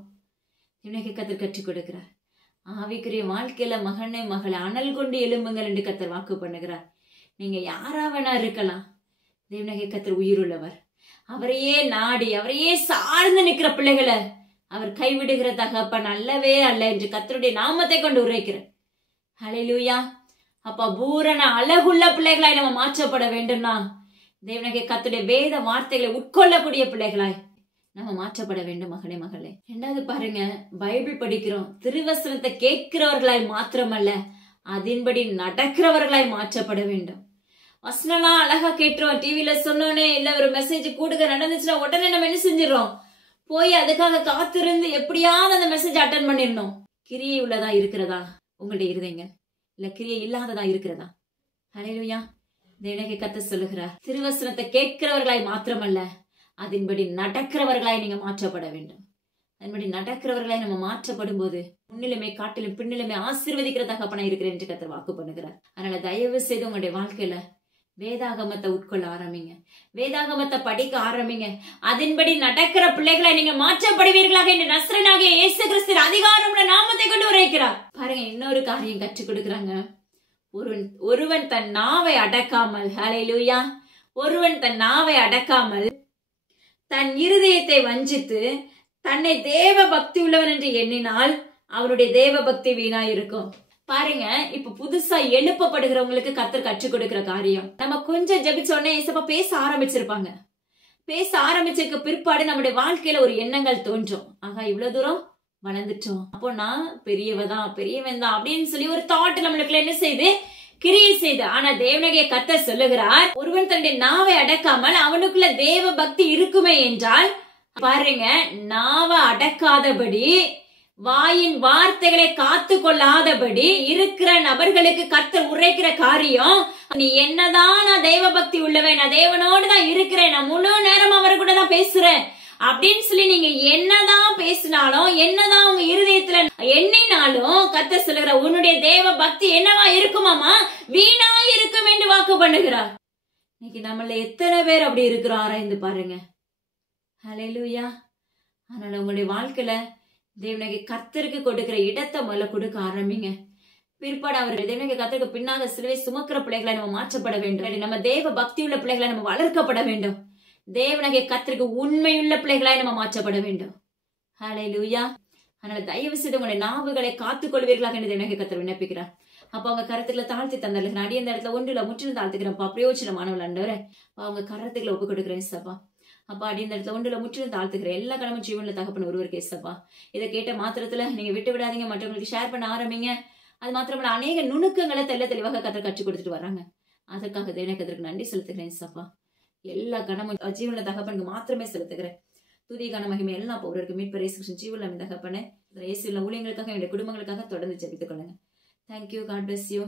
தேவனாகிய கர்த்தர் கற்றுக் கொடுக்கிறார். ஆவிக்குரிய வாழ்க்கையில மகனே மகளை அனல் கொண்டு எழும்புங்கள் என்று கர்த்தர் வாக்கு பண்ணுகிறார். நீங்க யாரா வேணா இருக்கலாம். தேவனாகிய கர்த்தர் உயிருள்ளவர். அவரையே நாடி அவரையே சார்ந்து நிற்கிற பிள்ளைகளை அவர் கைவிடுகிற தகப்பன் அல்லவே அல்ல என்று கர்த்தருடைய நாமத்தை கொண்டு உரைக்கிறேன். ஹல்லேலூயா. அப்ப பூரண அழகுள்ள பிள்ளைகளாய் நம்ம மாற்றப்பட வேண்டும்னா தேவனாகிய கர்த்தருடைய வேத வார்த்தைகளை உட்கொள்ளக்கூடிய பிள்ளைகளாய் நம்ம மாற்றப்பட வேண்டும். மகனே மகளே, ரெண்டாவது பாருங்க, பைபிள் படிக்கிறோம், திருவசனத்தை கேட்கிறவர்களாய் மாத்திரமல்ல, அதன்படி நடக்கிறவர்களாய் மாற்றப்பட வேண்டும். வசனம்லாம் அழகா கேட்டுறோம், டிவில சொன்னோன்னே இல்ல ஒரு மெசேஜ் கூடுக நடந்துச்சுன்னா உடனே நம்ம என்ன செஞ்சிடறோம், போய் அதுக்காக காத்திருந்து எப்படியாவது அந்த மெசேஜ் அட்டன் பண்ணிடணும். கிரியை உள்ளதா இருக்கிறதா உங்களுடைய இருதயங்கள், இல்ல கிரியை இல்லாததா இருக்கிறதா? ஹல்லேலூயா. தேவனாகிய கர்த்தர் சொல்லுகிறார், திருவசனத்தை கேட்கிறவர்களாய் மாத்திரமல்ல, அதன்படி நடக்கிறவர்களாய் நீங்க மாற்றப்பட வேண்டும். அதன்படி நடக்கிறவர்களாய் நம்ம மாற்றப்படும் போது முன்னிலுமே காட்டிலும் பின்னிலுமே ஆசீர்வதிக்கிற தகப்பனா இருக்கிறேன் என்று கர்த்தர் வாக்கு பண்ணுகிறார். அதனால தயவு செய்து உங்களுடைய வாழ்க்கையில வேதாகமத்தை உட்கொள்ள ஆரம்பிங்க, வேதாகமத்தை படிக்க ஆரம்பிங்க. அதன்படி நடக்கிற பிள்ளைகளை நீங்க மாற்றப்படுவீர்களாக என்று நசரேயனாகிய இயேசு கிறிஸ்து அதிகாரமுள்ள நாமத்தை கொண்டு உரைக்கிறார். பாருங்க, இன்னொரு காரியம் கற்றுக் கொடுக்கிறாங்க. ஒருவன் தன் நாவை அடக்காமல், ஹல்லேலூயா, ஒருவன் தன் நாவை அடக்காமல் தன் இருதயத்தை வஞ்சித்து தன்னை தேவ பக்தி உள்ளவன் என்று எண்ணினால் அவருடைய தேவ பக்தி வீணா இருக்கும். பாருங்க, இப்ப புதுசா எழுப்பப்படுகிறவங்களுக்கு கர்த்தர் கற்றுக் கொடுக்கிற காரியம், நம்ம கொஞ்சம் ஜெபிச்ச உடனே ஏசப்பா பேச ஆரம்பிச்சிருப்பாங்க. பேச ஆரம்பிச்சிருக்க பிற்பாடு நம்முடைய வாழ்க்கையில ஒரு எண்ணங்கள் தோன்றும். ஆகா, இவ்வளவு தூரம் வளர்ந்துட்டோம், அப்போ நான் பெரியவன் தான் அப்படின்னு சொல்லி ஒரு தாட் நம்மளுக்குள்ள என்ன செய்து, கிரியை செய்து. ஆனா தேவனாகிய கர்த்தர் சொல்லுகிறார், ஒருவன் தன்னுடைய நாவை அடக்காமல் அவனுக்குள்ள தேவ பக்தி இருக்குமே என்றால், பாருங்க, நாவை அடக்காதபடி வாயின் வார்த்தைகளை காத்து கொள்ளாதபடி இருக்கிற நபர்களுக்கு கர்த்தர் உரைக்கிற காரியம், நீ என்னதான் நான் தெய்வ பக்தி உள்ளவன், நான் தேவனோடு தான் இருக்கிறேன், நான் முழு நேரம் அவர் கூட தான் பேசுறேன் அப்படின்னு சொல்லி நீங்க என்னதான் பேசினாலும், என்னதான் உங்க இருதயத்துல எண்ணினாலும், கர்த்தர் சொல்லுகிற உன்னுடைய தேவ பக்தி என்னவா இருக்குமாமா, வீணா இருக்கும் என்று வாக்கு பண்ணுகிறார். இன்னைக்கு நம்மள எத்தனை பேர் அப்படி இருக்கிறோம் ஆராய்ந்து பாருங்க. ஹல்லேலூயா. அதனால உங்களுடைய வாழ்க்கையில தேவனாகிய கர்த்தருக்கு கொடுக்கிற இடத்தை முதல்ல கொடுக்க ஆரம்பிங்க. பிற்பாடு அவர் தேவனாகிய கர்த்தருக்கு பின்னாக சிலுவை சுமக்கிற பிள்ளைகளை நம்ம மாற்றப்பட வேண்டும். நம்ம தேவ பக்தி உள்ள பிள்ளைகளை நம்ம வளர்க்கப்பட வேண்டும். தேவனாகிய கர்த்தருக்கு உண்மையுள்ள பிள்ளைகளாய் நம்ம மாற்றப்பட வேண்டும். ஹல்லேலூயா. அதனால தயவு செய்து உங்களுடைய நாவுகளை காத்துக் கொள்வீர்களாக என்று தேவனாகிய கர்த்தர் விண்ணப்பிக்கிறார். அப்ப அவங்க கரத்துக்களை தாழ்த்தி தந்தார்கள். அடி அந்த இடத்துல ஒன்றுல முற்றிலும் தாழ்த்துக்கிறேன்ப்பா, பிரயோஜனமானவள் ஆண்டவரே. அவங்க கரத்துக்களை ஒப்பு கொடுக்கிறேன் சப்பா. அப்பா, அடி இந்த இடத்துல ஒன்றுல முற்றிலும் தாழ்த்துக்கிறேன். எல்லா கடமும் ஜீவன்ல தகப்பன் ஒருவருக்கு ஏசப்பா. இதை கேட்ட மாத்திரத்துல நீங்க விட்டு விடாதீங்க, மற்றவங்களுக்கு ஷேர் பண்ண ஆரம்பிங்க. அது மாத்திரமல்ல, அநேக நுணுக்கங்களை தெளிவாக கர்த்தர் கற்றுக் கொடுத்துட்டு வர்றாங்க. அதற்காக தேவனாகிய கர்த்தருக்கு நன்றி செலுத்துகிறேன் சப்பா. எல்லா கணமும் ஜீவன்ல தகப்பனுக்கு மாத்திரமே செலுத்துகிறேன். துதி கன மகிமை எல்லாம் ஒருவருக்கு மீட்பர் இயேசு கிறிஸ்து ஜீவன்ல தகப்பனே, இயேசுவின் ஊழியங்களுக்காக, என்னுடைய குடும்பங்களுக்காக தொடர்ந்து ஜெபித்துக் கொள்ளுங்க. தேங்க்யூ. God bless you.